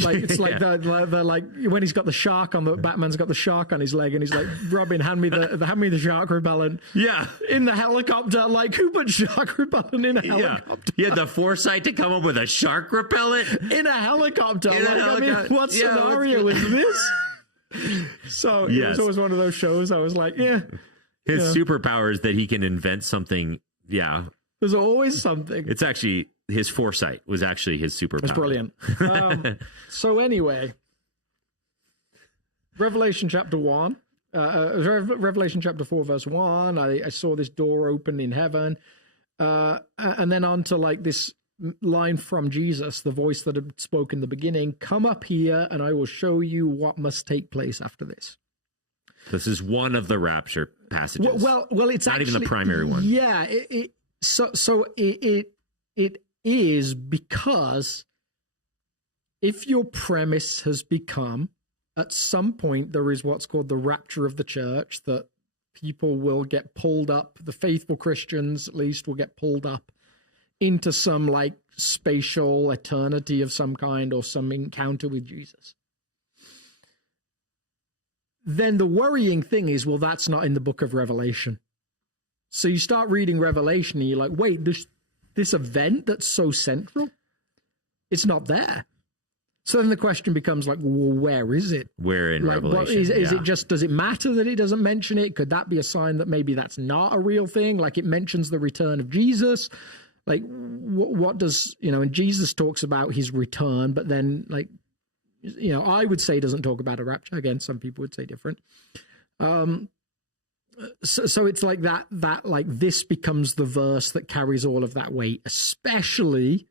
Like it's like the like when he's got the shark on Batman's got the shark on his leg and he's like, Robin, hand me the shark repellent. Yeah. In the helicopter, like who put shark repellent in a helicopter? He had the foresight to come up with a shark repellent in a helicopter. I mean, what scenario is this? So it was always one of those shows. I was like, his superpower is that he can invent something. Yeah. There's always something. It's actually his foresight was actually his superpower. It's brilliant. So anyway, Revelation chapter 1, Revelation chapter 4, verse 1, I saw this door open in heaven, and then on to like this line from Jesus, the voice that had spoke in the beginning, come up here and I will show you what must take place after this. This is one of the rapture passages. Well, it's not actually, even the primary one. Yeah, it is, because if your premise has become, at some point there is what's called the rapture of the church, that people will get pulled up, the faithful Christians at least will get pulled up into some like spatial eternity of some kind, or some encounter with Jesus. Then the worrying thing is, well, that's not in the book of Revelation. So you start reading Revelation and you're like, wait, this event that's so central, it's not there. So then the question becomes like, well, where is it? Where in Revelation? Is it just, does it matter that it doesn't mention it? Could that be a sign that maybe that's not a real thing? Like, it mentions the return of Jesus. Like, what does, and Jesus talks about his return, but then, like, I would say doesn't talk about a rapture. Again, some people would say different. So it's like that like this becomes the verse that carries all of that weight, especially,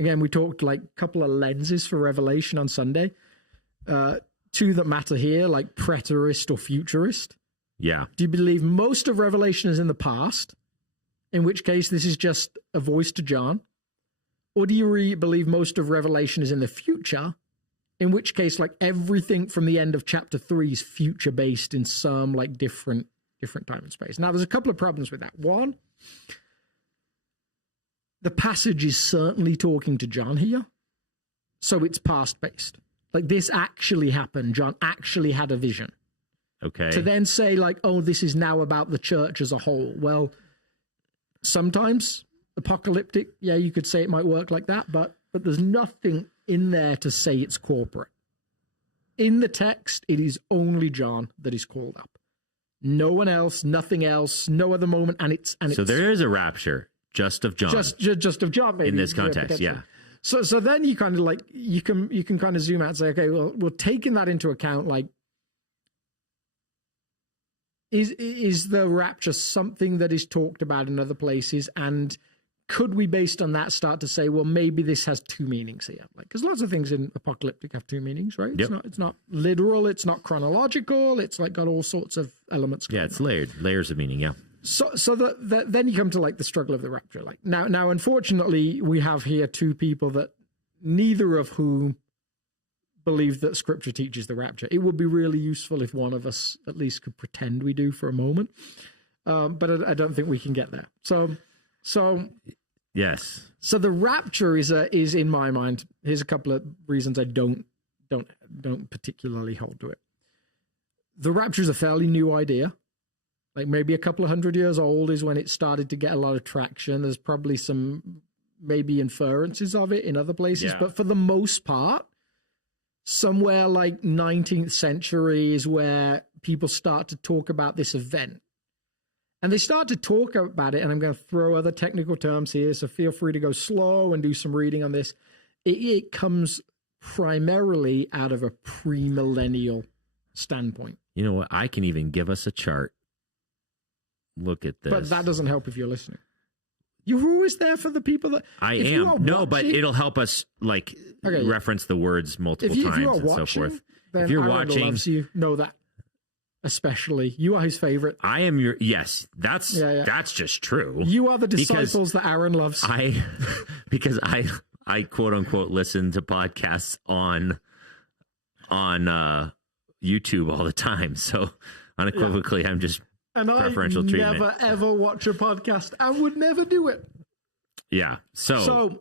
again, we talked like a couple of lenses for Revelation on Sunday. Two that matter here, like preterist or futurist. Yeah. Do you believe most of Revelation is in the past, in which case this is just a voice to John? Or do you believe most of Revelation is in the future, in which case like everything from the end of chapter 3 is future based in some like different time and space? Now, there's a couple of problems with that. One, the passage is certainly talking to John here, so it's past based. Like, this actually happened. John actually had a vision. Okay. To then say like, oh, this is now about the church as a whole. Well, sometimes apocalyptic, yeah, you could say it might work like that, but there's nothing in there to say it's corporate. In the text, it is only John that is called up. No one else, nothing else, no other moment, and it's so there is a rapture just of John. Just of John, maybe, in this context, yeah. So then you kind of like you can kind of zoom out and say, okay, well, we're taking that into account. Like, is the rapture something that is talked about in other places, and could we, based on that, start to say, well, maybe this has two meanings here? Like, because lots of things in apocalyptic have two meanings, right? Yep. It's not literal, it's not chronological, it's like got all sorts of elements. Yeah, it's layered, layers of meaning. Yeah. So then you come to like the struggle of the rapture. Like now, unfortunately, we have here two people that neither of whom believe that Scripture teaches the rapture. It would be really useful if one of us at least could pretend we do for a moment, but I don't think we can get there. So yes. So the rapture is in my mind. Here's a couple of reasons I don't particularly hold to it. The rapture is a fairly new idea. Like, maybe a couple of 100 years old is when it started to get a lot of traction. There's probably some maybe inferences of it in other places, but for the most part, somewhere like 19th century is where people start to talk about this event. And they start to talk about it, and I'm going to throw other technical terms here, so feel free to go slow and do some reading on this. It comes primarily out of a premillennial standpoint. You know what? I can even give us a chart. Look at this. But that doesn't help if you're listening. You're always there for the people that... I am. No, but it'll help us, like, reference the words multiple times and so forth. Then if you're Aaron watching... loves you. Know that. Especially. You are his favorite. I am your... Yes, that's just true. You are the disciples that Aaron loves. Because I quote-unquote listen to podcasts on YouTube all the time. So, unequivocally, I'm just... And preferential treatment. Never ever watch a podcast and would never do it. Yeah. So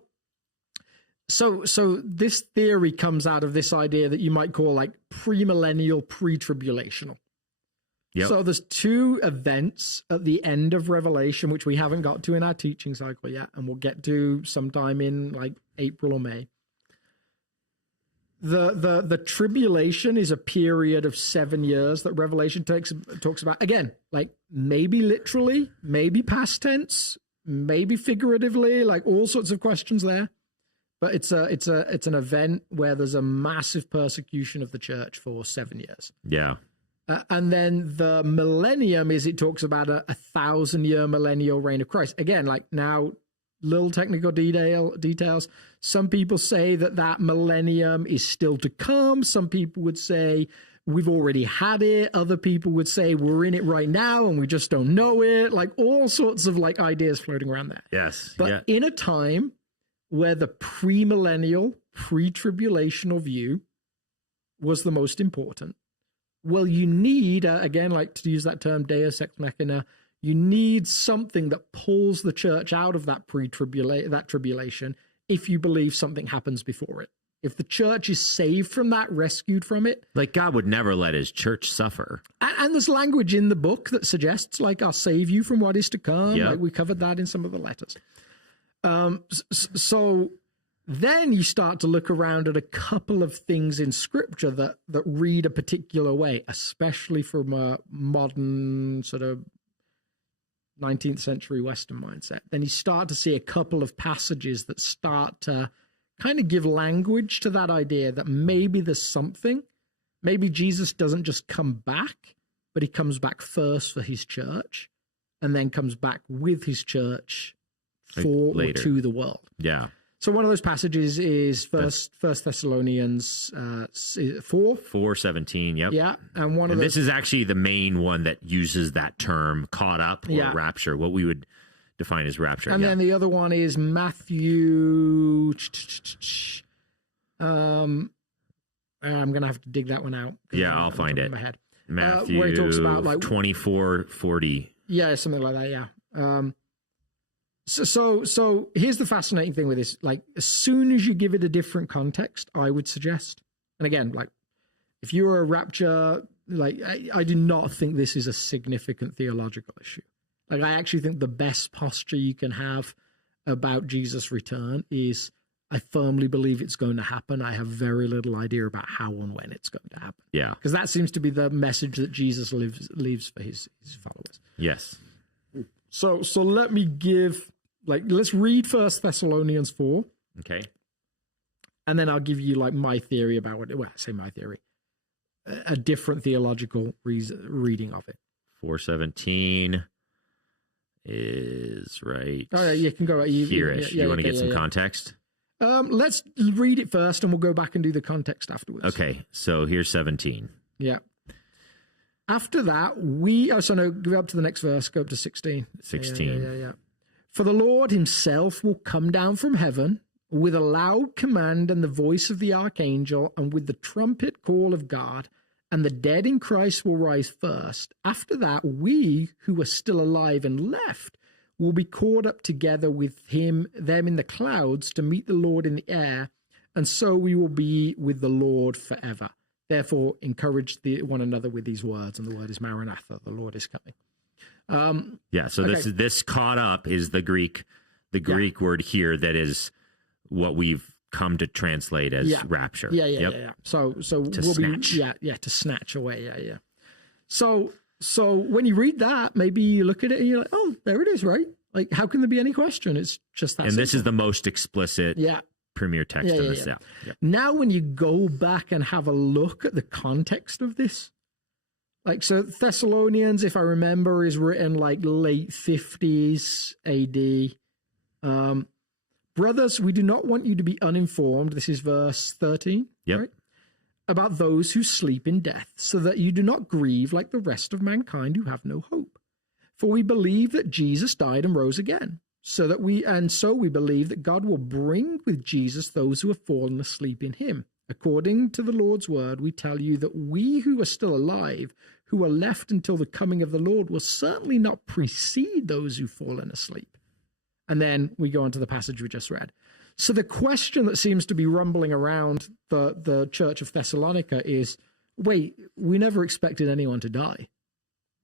this theory comes out of this idea that you might call like premillennial, pre-tribulational. Yep. So there's two events at the end of Revelation, which we haven't got to in our teaching cycle yet, and we'll get to sometime in like April or May. The tribulation is a period of 7 years that Revelation talks about. Again, like maybe literally, maybe past tense, maybe figuratively, like all sorts of questions there. But it's an event where there's a massive persecution of the church for 7 years. Yeah. And then the millennium it talks about a 1,000-year millennial reign of Christ. Again, like now, little technical details. Some people say that millennium is still to come. Some people would say we've already had it. Other people would say we're in it right now and we just don't know it. Like all sorts of like ideas floating around there. Yes. But in a time where the premillennial, pre-tribulational view was the most important, well, you need, again, like to use that term, Deus Ex Machina, you need something that pulls the church out of that tribulation if you believe something happens before it. If the church is saved from that, rescued from it. Like God would never let his church suffer. And there's language in the book that suggests, like, I'll save you from what is to come. Yep. Like we covered that in some of the letters. So then you start to look around at a couple of things in Scripture that read a particular way, especially from a modern sort of 19th century Western mindset. Then you start to see a couple of passages that start to kind of give language to that idea that maybe there's something. Maybe Jesus doesn't just come back, but he comes back first for his church and then comes back with his church for or to the world. Yeah. So one of those passages is First Thessalonians 4:17. Yep. Yeah, and this is actually the main one that uses that term, caught up or rapture, what we would define as rapture. And then the other one is Matthew. I'm gonna have to dig that one out. Yeah, I'll find it. In my head. Matthew, where he talks about like 24:40. Yeah, something like that. Yeah. So here's the fascinating thing with this. Like, as soon as you give it a different context, I would suggest, and again, like, if you're a rapture, like, I do not think this is a significant theological issue. Like, I actually think the best posture you can have about Jesus' return is, I firmly believe it's going to happen. I have very little idea about how and when it's going to happen. Yeah. Because that seems to be the message that Jesus leaves for his followers. Yes. So let me give, like, let's read First Thessalonians 4. Okay. And then I'll give you, like, my theory about what, well, I say my theory, a different theological reading of it. 4:17 is right. Oh, yeah, you can go right here-ish. You want to get some context? Let's read it first and we'll go back and do the context afterwards. Okay. So here's 17. Yeah. After that, go up to the next verse, go up to 16. 16. Yeah. For the Lord himself will come down from heaven with a loud command and the voice of the archangel and with the trumpet call of God, and the dead in Christ will rise first. After that, we who are still alive and left will be caught up together with them in the clouds to meet the Lord in the air, and so we will be with the Lord forever. Therefore, encourage one another with these words, and the word is Maranatha, the Lord is coming. So okay. This caught up is the Greek word here that is what we've come to translate as rapture. Yeah. So to snatch. To snatch away. Yeah. So when you read that, maybe you look at it and you're like, oh, there it is, right? Like, how can there be any question? It's just that. And simple. This is the most explicit. Premier text in this. Yeah. Now, when you go back and have a look at the context of this, like, so Thessalonians, if I remember, is written like late 50s AD. Brothers, we do not want you to be uninformed. This is verse 13. Yep. Right? About those who sleep in death, so that you do not grieve like the rest of mankind who have no hope. For we believe that Jesus died and rose again. So we believe that God will bring with Jesus those who have fallen asleep in him. According to the Lord's word, we tell you that we who are still alive, who are left until the coming of the Lord, will certainly not precede those who've fallen asleep. And then we go on to the passage we just read. So the question that seems to be rumbling around the church of Thessalonica is, wait, we never expected anyone to die.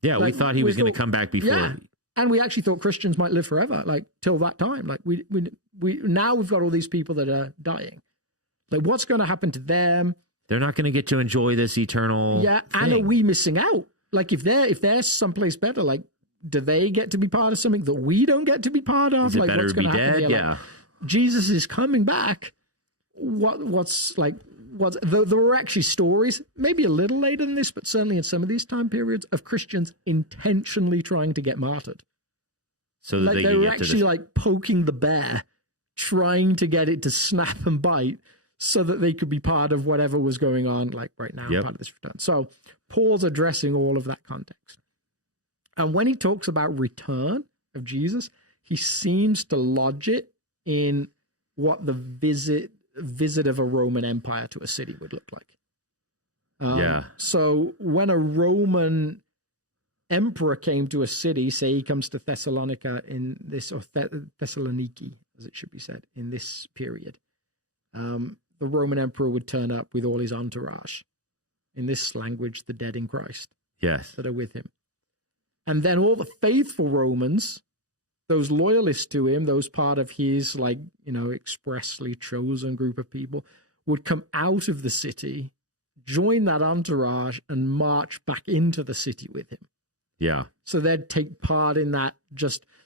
Yeah, we thought he was going to come back before. Yeah. And we actually thought Christians might live forever, like till that time. Like we now we've got all these people that are dying. Like, what's going to happen to them? They're not going to get to enjoy this eternal. Yeah, thing. And are we missing out? Like, if they're someplace better, like, do they get to be part of something that we don't get to be part of? Is it like, better what's to be happen dead? here? Yeah. Like, Jesus is coming back. There were actually stories, maybe a little later than this, but certainly in some of these time periods, of Christians intentionally trying to get martyred. So that like they were actually like poking the bear, trying to get it to snap and bite so that they could be part of whatever was going on, like right now, part of this return. So Paul's addressing all of that context. And when he talks about return of Jesus, he seems to lodge it in what the visit of a Roman Empire to a city would look like. So when a Roman emperor came to a city, say he comes to Thessalonica in this, or Thessaloniki, as it should be said, in this period, the Roman emperor would turn up with all his entourage. In this language, the dead in Christ. Yes. That are with him. And then all the faithful Romans, those loyalists to him, those part of his, like, you know, expressly chosen group of people, would come out of the city, join that entourage, and march back into the city with him. Yeah. So they'd take part in that.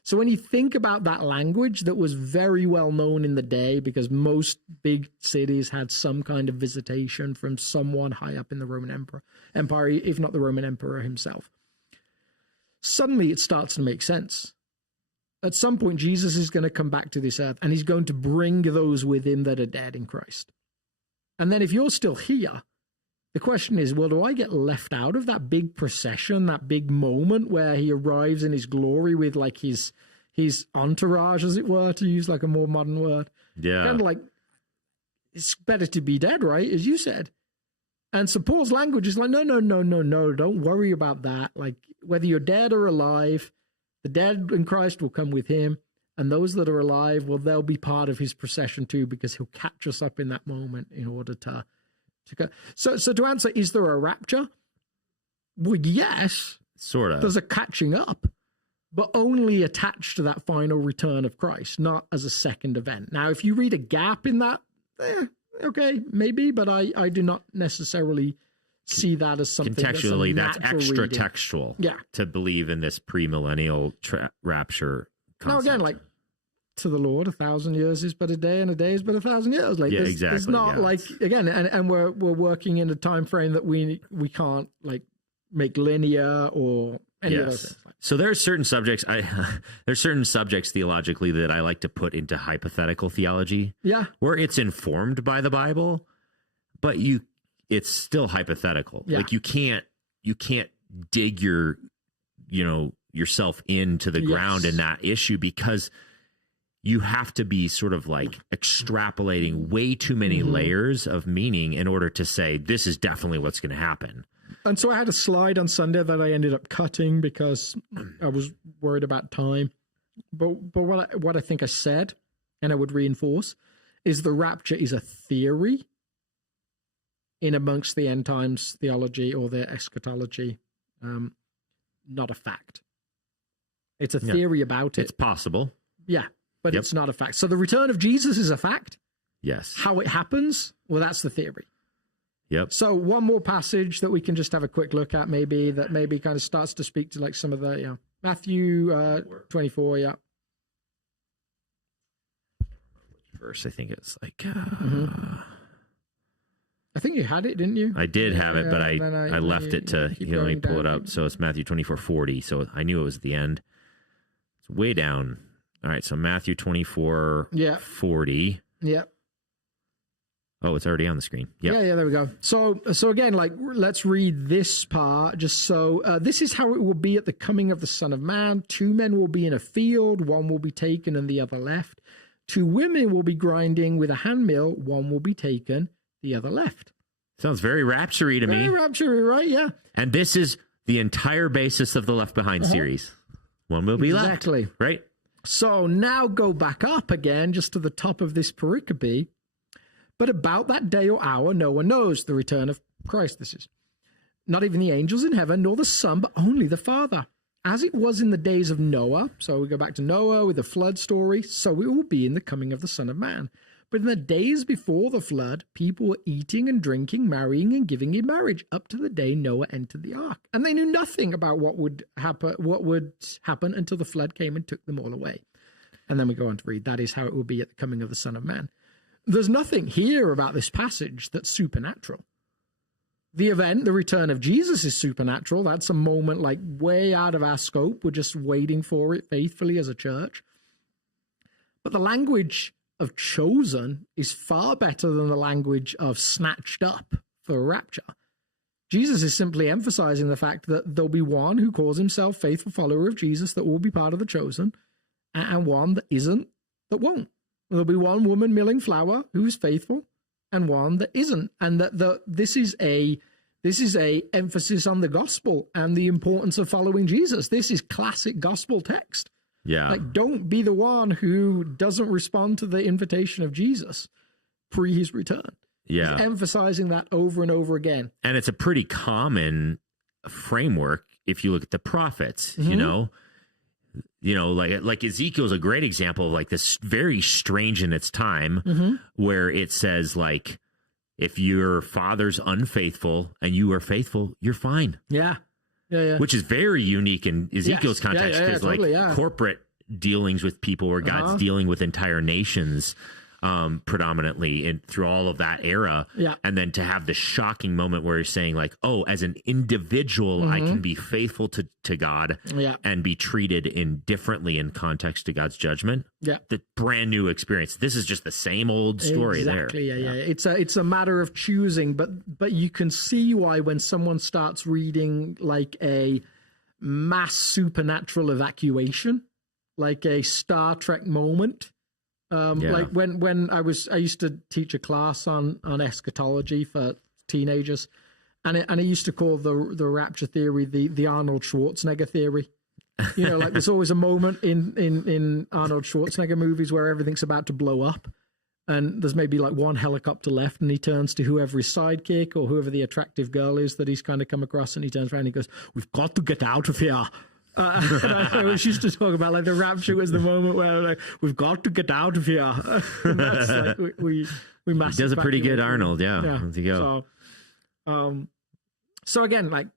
So when you think about that language that was very well known in the day, because most big cities had some kind of visitation from someone high up in the Roman Empire, if not the Roman emperor himself, suddenly it starts to make sense. At some point, Jesus is going to come back to this earth, and he's going to bring those with him that are dead in Christ. And then if you're still here, the question is, well, do I get left out of that big procession, that big moment where he arrives in his glory with like his entourage, as it were, to use like a more modern word? Yeah. Kind of like, it's better to be dead, right? As you said. And so Paul's language is like, no, don't worry about that. Like, whether you're dead or alive, the dead in Christ will come with him. And those that are alive, well, they'll be part of his procession too, because he'll catch us up in that moment in order to go. So to answer, is there a rapture? Well, yes. Sort of. There's a catching up, but only attached to that final return of Christ, not as a second event. Now, if you read a gap in that, okay, maybe, but I do not necessarily see that as something contextually, that's extra reading. Textual. Yeah. To believe in this premillennial rapture concept. Now, again, like, to the Lord, 1,000 years is but a day, and a day is but 1,000 years. Like, exactly. It's not like, again, and we're working in a time frame that we can't like make linear or any of those things. So there's certain subjects theologically that I like to put into hypothetical theology. Yeah. Where it's informed by the Bible, but it's still hypothetical. Yeah. Like you can't dig yourself into the ground in that issue, because you have to be sort of like extrapolating way too many layers of meaning in order to say this is definitely what's going to happen. And so I had a slide on Sunday that I ended up cutting because I was worried about time. But what I think I said, and I would reinforce, is the rapture is a theory in amongst the end times theology or the eschatology, not a fact. It's a theory about it. It's possible. Yeah, but it's not a fact. So the return of Jesus is a fact. Yes. How it happens, well, that's the theory. Yep. So one more passage that we can just have a quick look at, maybe kind of starts to speak to like some of the, Matthew 24, yeah. Verse, I think it's like... I think you had it, didn't you? I did have it, but I left it to, let me pull it up. So it's Matthew 24:40. So I knew it was the end. It's way down. All right, so Matthew 24:40. Yeah. Oh, it's already on the screen. Yep. Yeah, there we go. So again, like, let's read this part. Just so, this is how it will be at the coming of the Son of Man. 2 men will be in a field, one will be taken and the other left. 2 women will be grinding with a handmill, one will be taken, the other left. Sounds very rapture-y to me. Very rapture-y, right? Yeah. And this is the entire basis of the Left Behind series. One will be left. Exactly. Right? So now go back up again, just to the top of this pericope. But about that day or hour, no one knows. The return of Christ, this is. Not even the angels in heaven, nor the Son, but only the Father. As it was in the days of Noah, so we go back to Noah with the flood story, so it will be in the coming of the Son of Man. But in the days before the flood, people were eating and drinking, marrying and giving in marriage, up to the day Noah entered the ark. And they knew nothing about what would happen until the flood came and took them all away. And then we go on to read, that is how it will be at the coming of the Son of Man. There's nothing here about this passage that's supernatural. The event, the return of Jesus, is supernatural. That's a moment like way out of our scope. We're just waiting for it faithfully as a church. But the language of chosen is far better than the language of snatched up for rapture. Jesus is simply emphasizing the fact that there'll be one who calls himself faithful follower of Jesus that will be part of the chosen, and one that isn't, that won't. There'll be one woman milling flour who is faithful, and one that isn't. And that this is a emphasis on the gospel and the importance of following Jesus. This is classic gospel text. Yeah. Like, don't be the one who doesn't respond to the invitation of Jesus pre his return. Yeah. He's emphasizing that over and over again. And it's a pretty common framework if you look at the prophets, like Ezekiel's a great example of like this very strange in its time where it says like, if your father's unfaithful and you are faithful, you're fine. Yeah. Which is very unique in Ezekiel's context because corporate dealings with people or God's dealing with entire nations predominantly through all of that era. Yeah. And then to have the shocking moment where he's saying like, oh, as an individual, I can be faithful to God and be treated differently in context to God's judgment. Yeah. The brand new experience. This is just the same old story exactly, there. Yeah. It's a matter of choosing, but you can see why when someone starts reading like a mass supernatural evacuation, like a Star Trek moment. Like when I used to teach a class on eschatology for teenagers, and I used to call the rapture theory the Arnold Schwarzenegger theory. Like there's always a moment in Arnold Schwarzenegger movies where everything's about to blow up, and there's maybe like one helicopter left, and he turns to whoever his sidekick or whoever the attractive girl is that he's kind of come across, and he turns around and he goes, "We've got to get out of here." And I always used to talk about like the rapture was the moment where like we've got to get out of here. And that's like we massive. He does a pretty good Arnold, yeah. There you go. So again, like,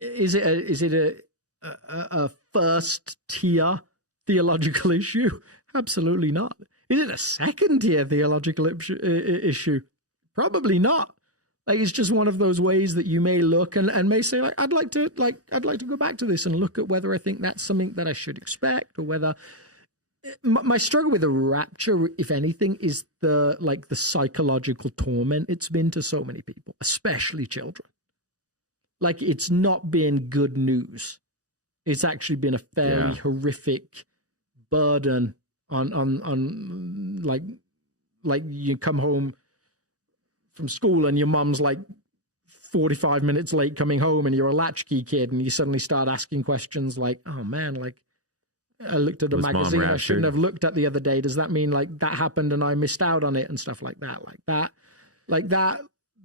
is it a first tier theological issue? Absolutely not. Is it a second tier theological issue? Probably not. Like, it's just one of those ways that you may look and may say, like, I'd like to go back to this and look at whether I think that's something that I should expect, or whether my struggle with the rapture, if anything, is the psychological torment it's been to so many people, especially children. Like, it's not been good news. It's actually been a fairly horrific burden on like you come home from school and your mum's like 45 minutes late coming home and you're a latchkey kid and you suddenly start asking questions like, oh man, like I looked at a magazine I shouldn't have looked at the other day. Does that mean like that happened and I missed out on it and stuff like that?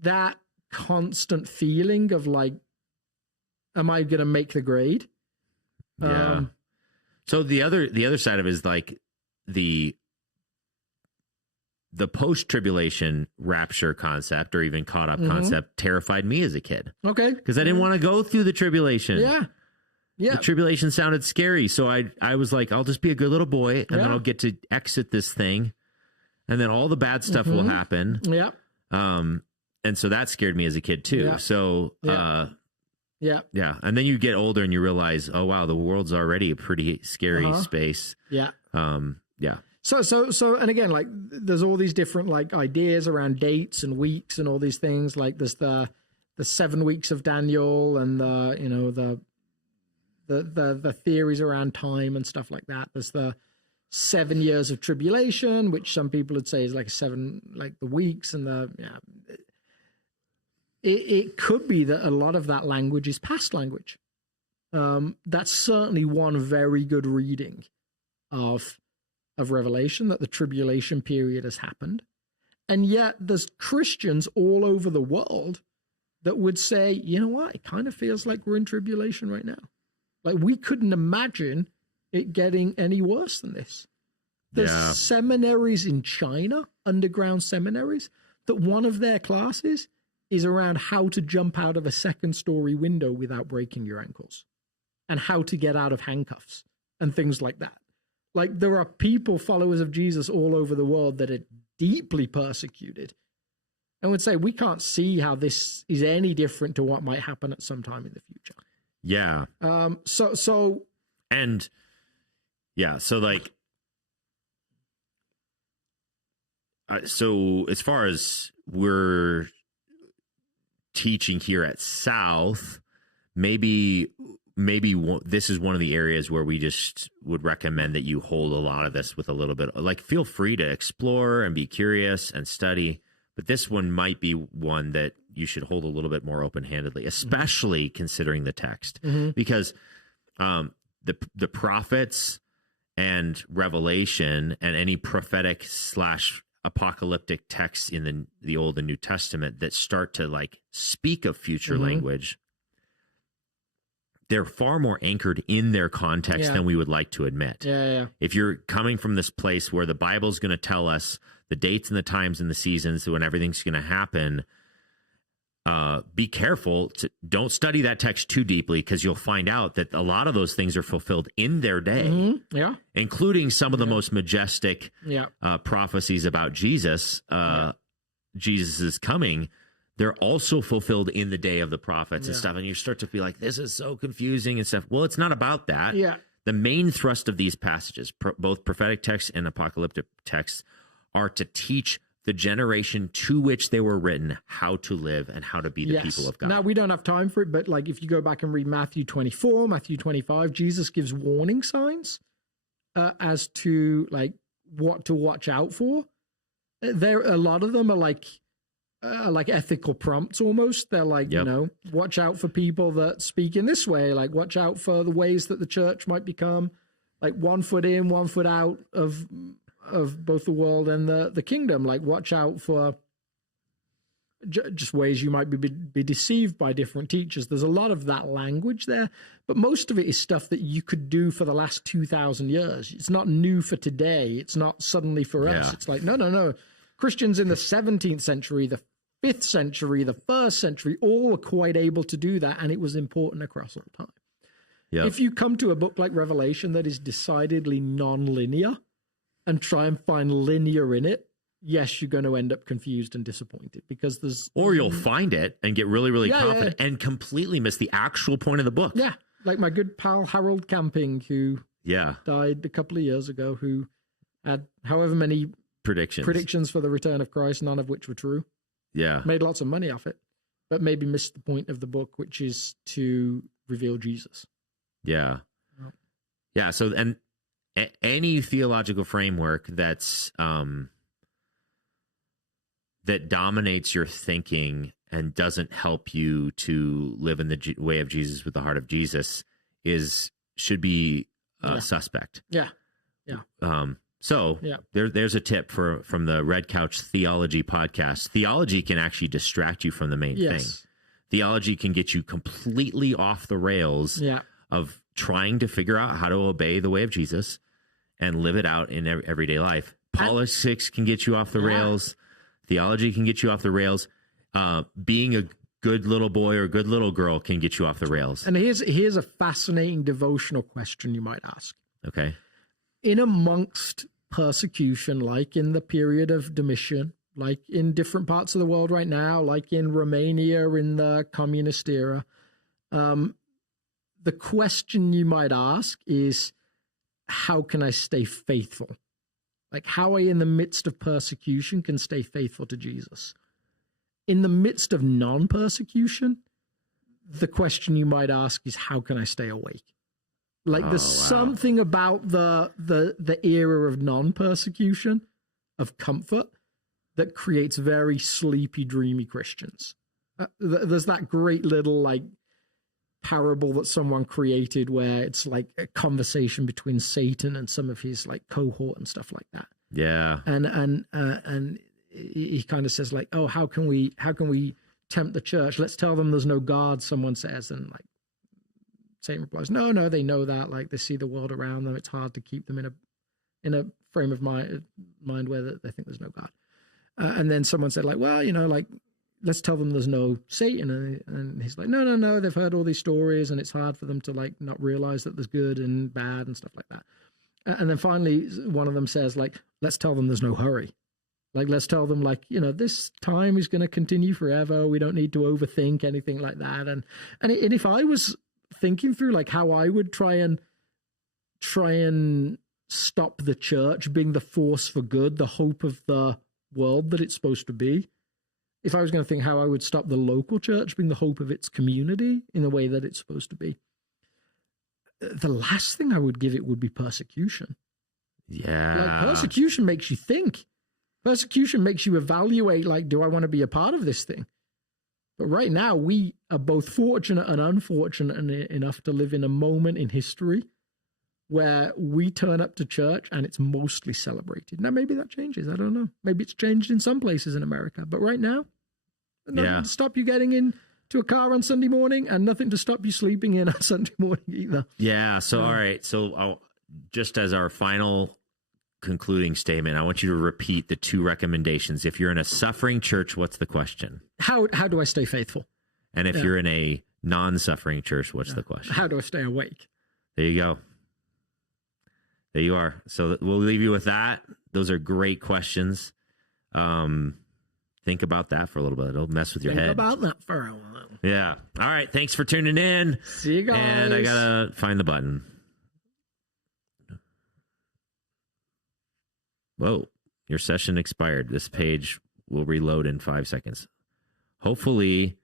That constant feeling of like, am I going to make the grade? Yeah. So the other side of it is like the post-tribulation rapture concept, or even caught up concept, terrified me as a kid. Okay. Because I didn't want to go through the tribulation. Yeah. The tribulation sounded scary. So I was like, I'll just be a good little boy and then I'll get to exit this thing. And then all the bad stuff will happen. Yeah. And so that scared me as a kid too. Yeah. So, yeah. And then you get older and you realize, oh wow, the world's already a pretty scary space. Yeah. Yeah. So, and again, like there's all these different like ideas around dates and weeks and all these things. Like there's the 7 weeks of Daniel and the theories around time and stuff like that. There's the 7 years of tribulation, which some people would say is like the weeks and It could be that a lot of that language is past language. That's certainly one very good reading of Revelation, that the tribulation period has happened. And yet there's Christians all over the world that would say, you know what, it kind of feels like we're in tribulation right now. Like we couldn't imagine it getting any worse than this. There's seminaries in China, underground seminaries, that one of their classes is around how to jump out of a second-story window without breaking your ankles and how to get out of handcuffs and things like that. Like there are people, followers of Jesus all over the world that are deeply persecuted and would say, we can't see how this is any different to what might happen at some time in the future. Yeah. So like, So as far as we're teaching here at South, maybe this is one of the areas where we just would recommend that you hold a lot of this with a little bit, like, feel free to explore and be curious and study. But this one might be one that you should hold a little bit more open-handedly, especially considering the text, because the prophets and Revelation and any prophetic / apocalyptic texts in the Old and New Testament that start to like speak of future language, they're far more anchored in their context than we would like to admit. If you're coming from this place where the Bible's going to tell us the dates and the times and the seasons when everything's going to happen, be careful. Don't study that text too deeply, because you'll find out that a lot of those things are fulfilled in their day, including some of the most majestic prophecies about Jesus, Jesus' coming. They're also fulfilled in the day of the prophets and stuff. And you start to feel like, this is so confusing and stuff. Well, it's not about that. The main thrust of these passages, both prophetic texts and apocalyptic texts, are to teach the generation to which they were written how to live and how to be the people of God. Now, we don't have time for it, but like if you go back and read Matthew 24, Matthew 25, Jesus gives warning signs as to like what to watch out for. A lot of them are like ethical prompts almost. They're like, you know, watch out for people that speak in this way, like watch out for the ways that the church might become like 1 foot in, 1 foot out of both the world and the kingdom. Like watch out for just ways you might be deceived by different teachers. There's a lot of that language there, but most of it is stuff that you could do for the last 2,000 years. It's not new for today. It's not suddenly for us. It's like, no. Christians in the 17th century, the 5th century, the 1st century, all were quite able to do that, and it was important across all time. If you come to a book like Revelation that is decidedly non-linear and try and find linear in it, yes, you're going to end up confused and disappointed, because there's... Or you'll find it and get really, really confident and completely miss the actual point of the book. Yeah, like my good pal Harold Camping, who died a couple of years ago, who had however many predictions for the return of Christ, none of which were true. Made lots of money off it, but maybe missed the point of the book, which is to reveal Jesus. So, and any theological framework that's that dominates your thinking and doesn't help you to live in the way of Jesus with the heart of Jesus should be suspect. So there's a tip from the Red Couch Theology Podcast. Theology can actually distract you from the main thing. Theology can get you completely off the rails of trying to figure out how to obey the way of Jesus and live it out in everyday life. Politics can get you off the rails. Theology can get you off the rails. Being a good little boy or good little girl can get you off the rails. And here's a fascinating devotional question you might ask. Okay. In amongst persecution, like in the period of Domitian, like in different parts of the world right now, like in Romania in the communist era, the question you might ask is, how can I stay faithful? Like how I, in the midst of persecution, can stay faithful to Jesus. In the midst of non-persecution, the question you might ask is, how can I stay awake? Like there's something about the era of non-persecution, of comfort, that creates very sleepy, dreamy Christians. There's that great little like parable that someone created where it's like a conversation between Satan and some of his like cohort and stuff like that. And he kind of says like, oh, how can we tempt the church? Let's tell them there's no God, someone says, and like Satan replies, no, they know that, like they see the world around them. It's hard to keep them in a frame of mind where they think there's no God. And then someone said like, well, like let's tell them there's no Satan. And he's like, no, they've heard all these stories and it's hard for them to like not realize that there's good and bad and stuff like that. And then finally one of them says like, let's tell them there's no hurry. Like, let's tell them like, this time is going to continue forever. We don't need to overthink anything like that. And if I was thinking through like how I would try and stop the church being the force for good, the hope of the world that it's supposed to be, if I was going to think how I would stop the local church being the hope of its community in the way that it's supposed to be, the last thing I would give it would be persecution. Yeah. Like, persecution makes you think. Persecution makes you evaluate, like, do I want to be a part of this thing? But right now, we are both fortunate and unfortunate enough to live in a moment in history where we turn up to church and it's mostly celebrated. Now, maybe that changes. I don't know. Maybe it's changed in some places in America. But right now, nothing to stop you getting into a car on Sunday morning, and nothing to stop you sleeping in on Sunday morning either. Yeah. So, all right. So just as our final concluding statement, I want you to repeat the 2 recommendations. If you're in a suffering church, what's the question? How do I stay faithful? And if you're in a non-suffering church, what's the question? How do I stay awake? There you go. There you are. So we'll leave you with that. Those are great questions. Think about that for a little bit. It'll mess with your head. Think about that for a while. Yeah. All right. Thanks for tuning in. See you guys. And I got to find the button. Whoa. Your session expired. This page will reload in 5 seconds. Hopefully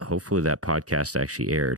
that podcast actually aired.